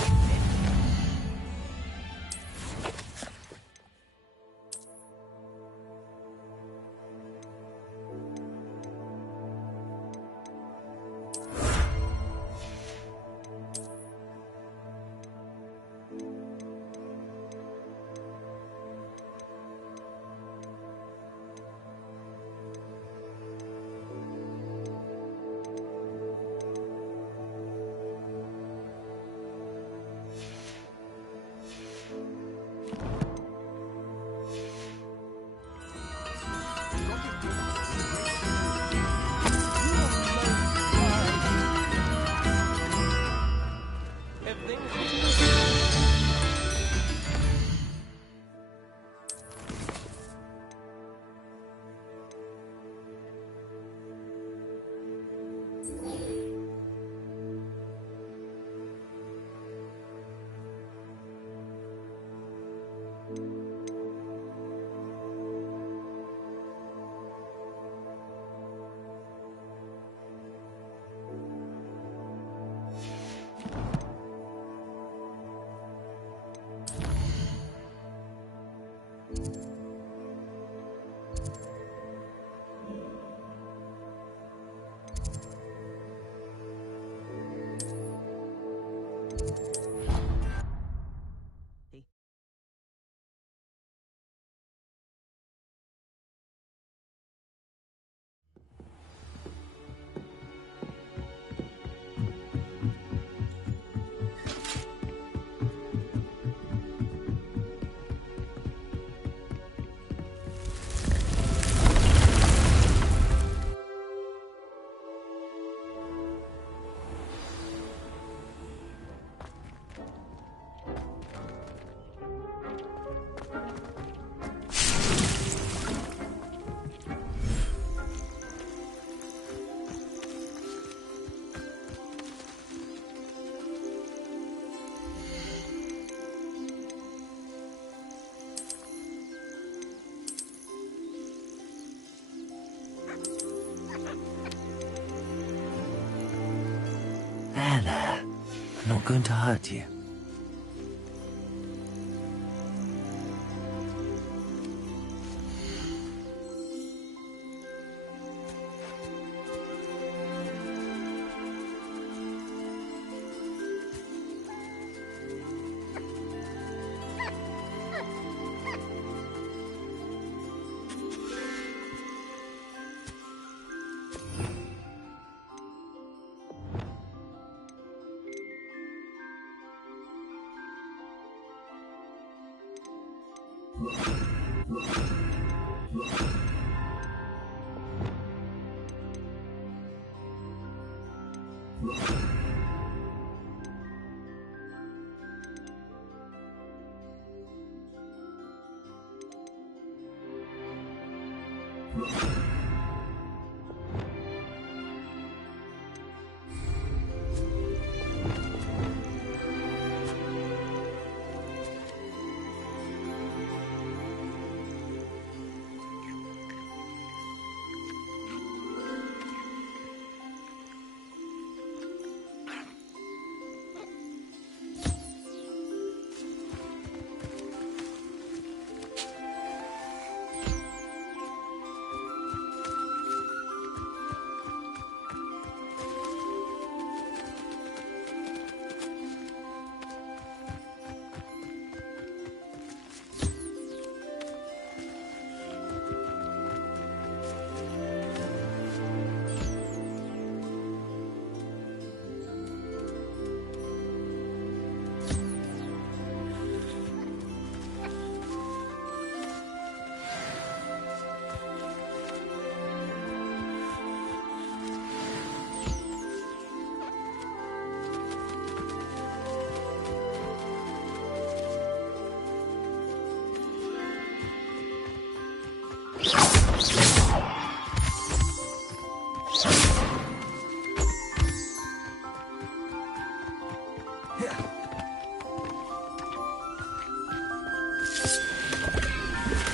I'm not going to hurt you.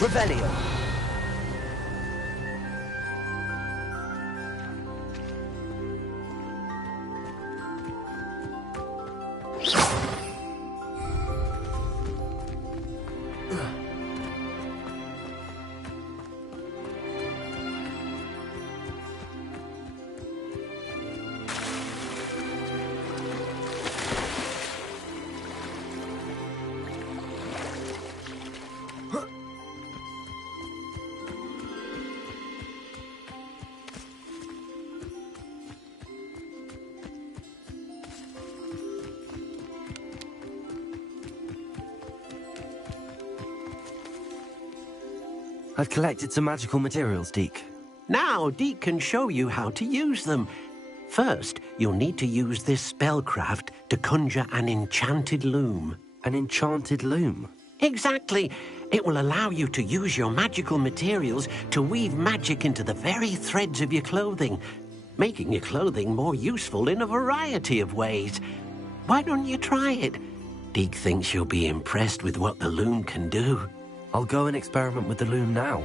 Revelio. I've collected some magical materials, Deke. Now, Deke can show you how to use them. First, you'll need to use this spellcraft to conjure an enchanted loom. An enchanted loom? Exactly. It will allow you to use your magical materials to weave magic into the very threads of your clothing, making your clothing more useful in a variety of ways. Why don't you try it? Deke thinks you'll be impressed with what the loom can do. I'll go and experiment with the loom now.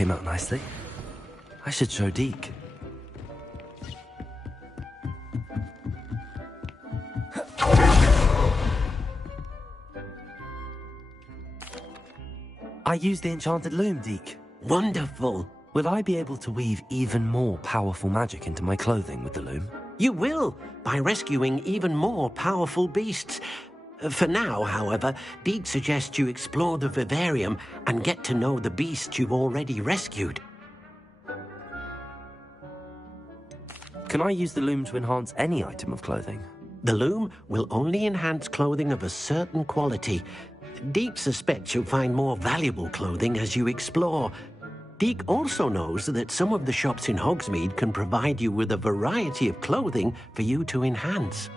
came out nicely. I should show Deke. I used the enchanted loom, Deke. Wonderful. Will I be able to weave even more powerful magic into my clothing with the loom? You will, by rescuing even more powerful beasts. For now, however, Deke suggests you explore the vivarium and get to know the beasts you've already rescued. Can I use the loom to enhance any item of clothing? The loom will only enhance clothing of a certain quality. Deke suspects you'll find more valuable clothing as you explore. Deke also knows that some of the shops in Hogsmeade can provide you with a variety of clothing for you to enhance.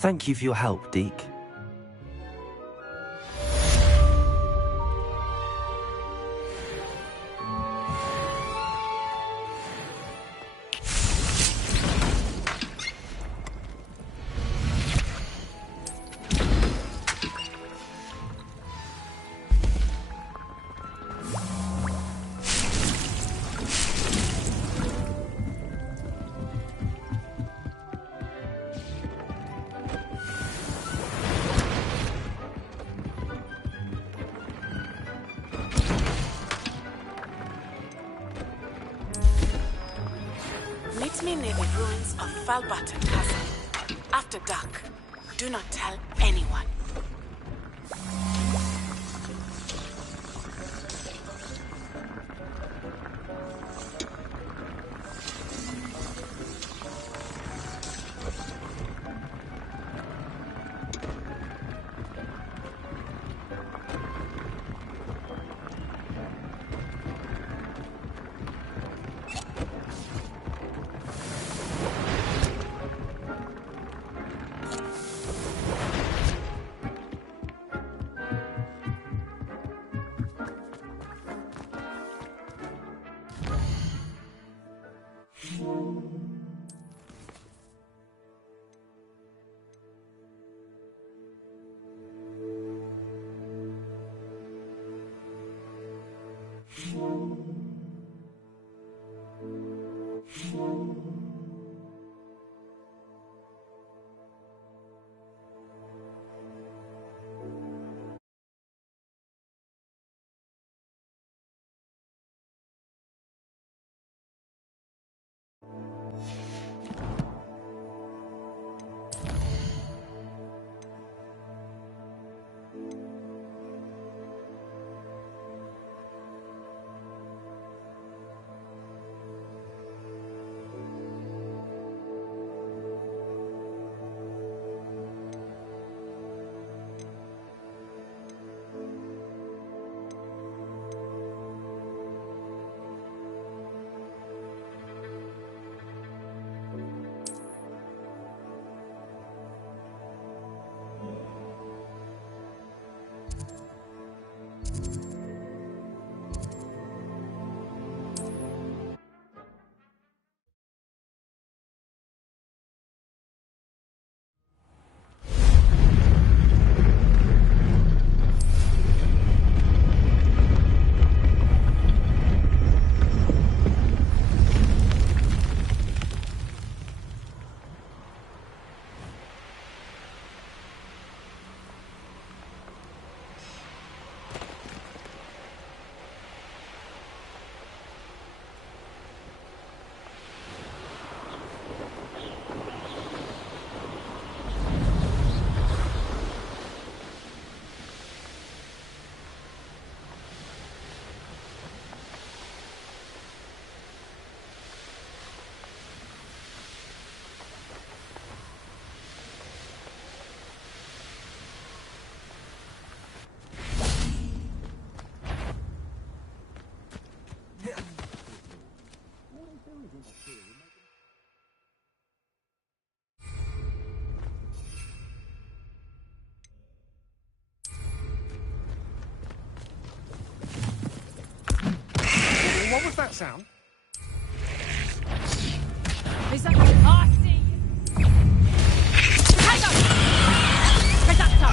Thank you for your help, Deke. Meet me near the ruins of Falbaton Castle. After dark. Do not tell anyone. What was that sound? Is that... I see you! Potato! Potato!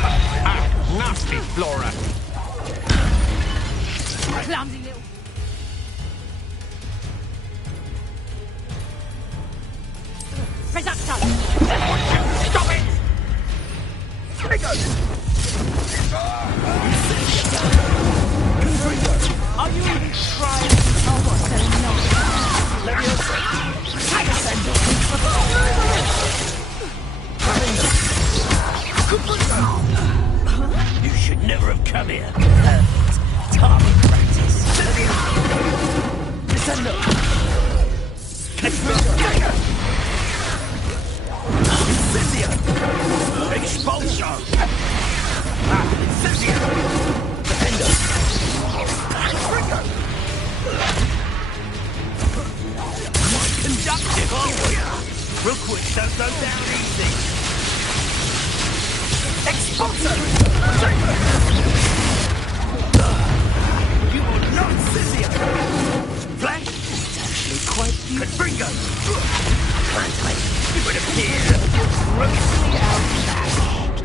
Ah, nasty Flora! clumsy little... Reducto! Stop it! Trigger! Are you even trying? Oh, what? You should never have come here. Perfect. Target practice. Descendo. Incendio. Expulsion. Incendio. Defendo. Quite conductive, aren't we? Real quick, don't go down easy. Expulso! You will not Scythia! Flank! It's actually quite beautiful. Confringo! You would appear grossly outmatched.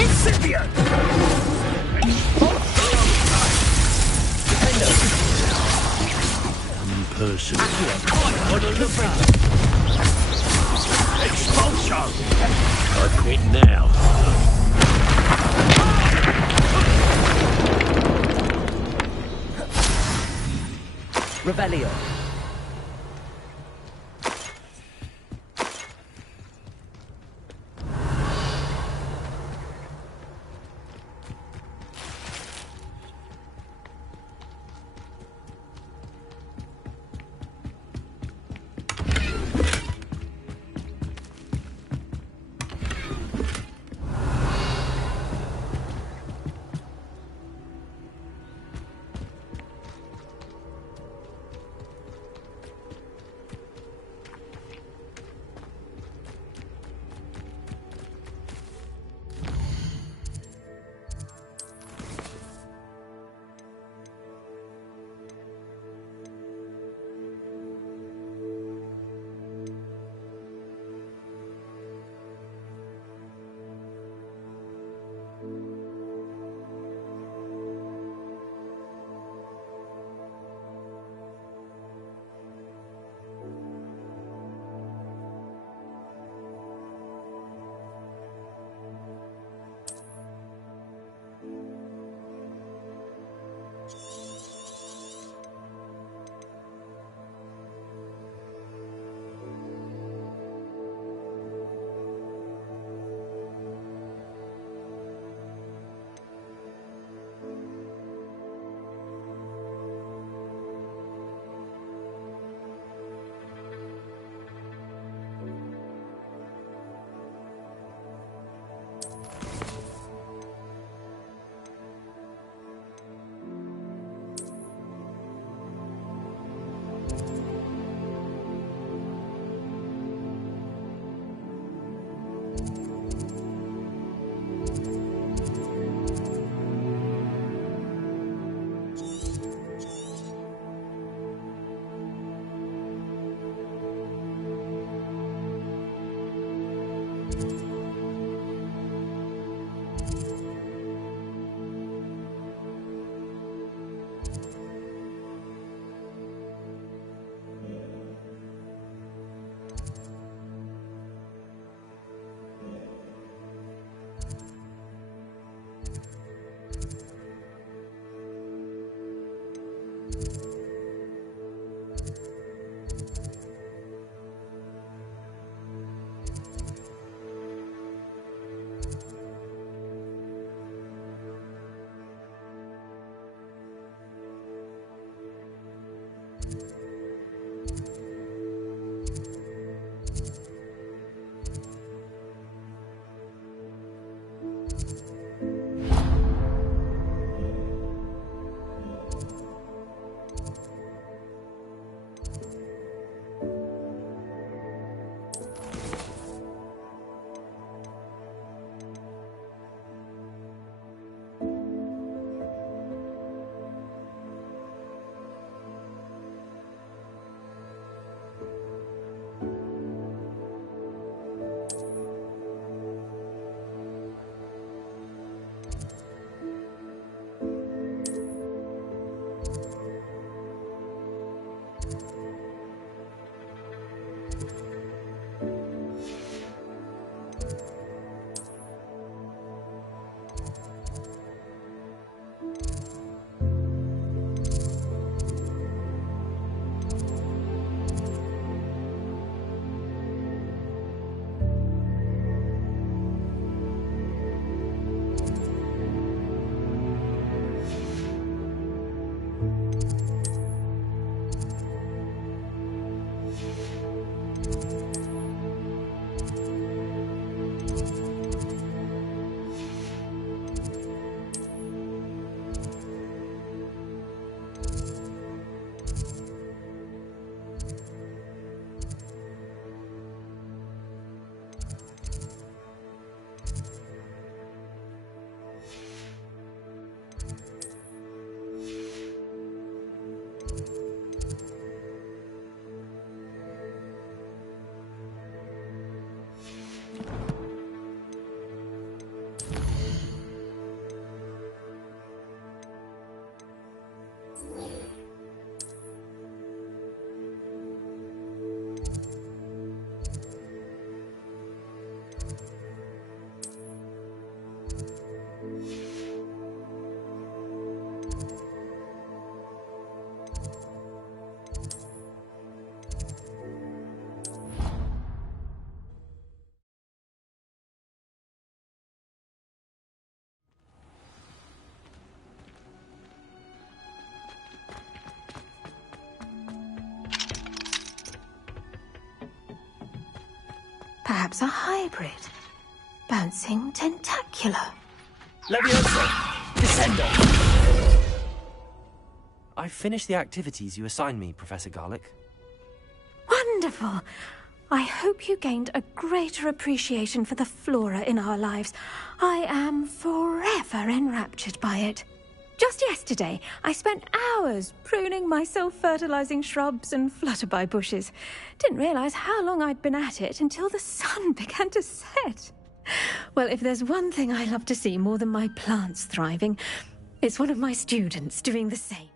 Incipio! Some person. On a lookout. Expulso! I quit now. Revelio. Perhaps a hybrid. Bouncing tentacular. Leviosa! Descendo! I've finished the activities you assigned me, Professor Garlick. Wonderful! I hope you gained a greater appreciation for the flora in our lives. I am forever enraptured by it. Just yesterday, I spent hours pruning my self-fertilizing shrubs and flutterby bushes. Didn't realize how long I'd been at it until the sun began to set. Well, if there's one thing I love to see more than my plants thriving, it's one of my students doing the same.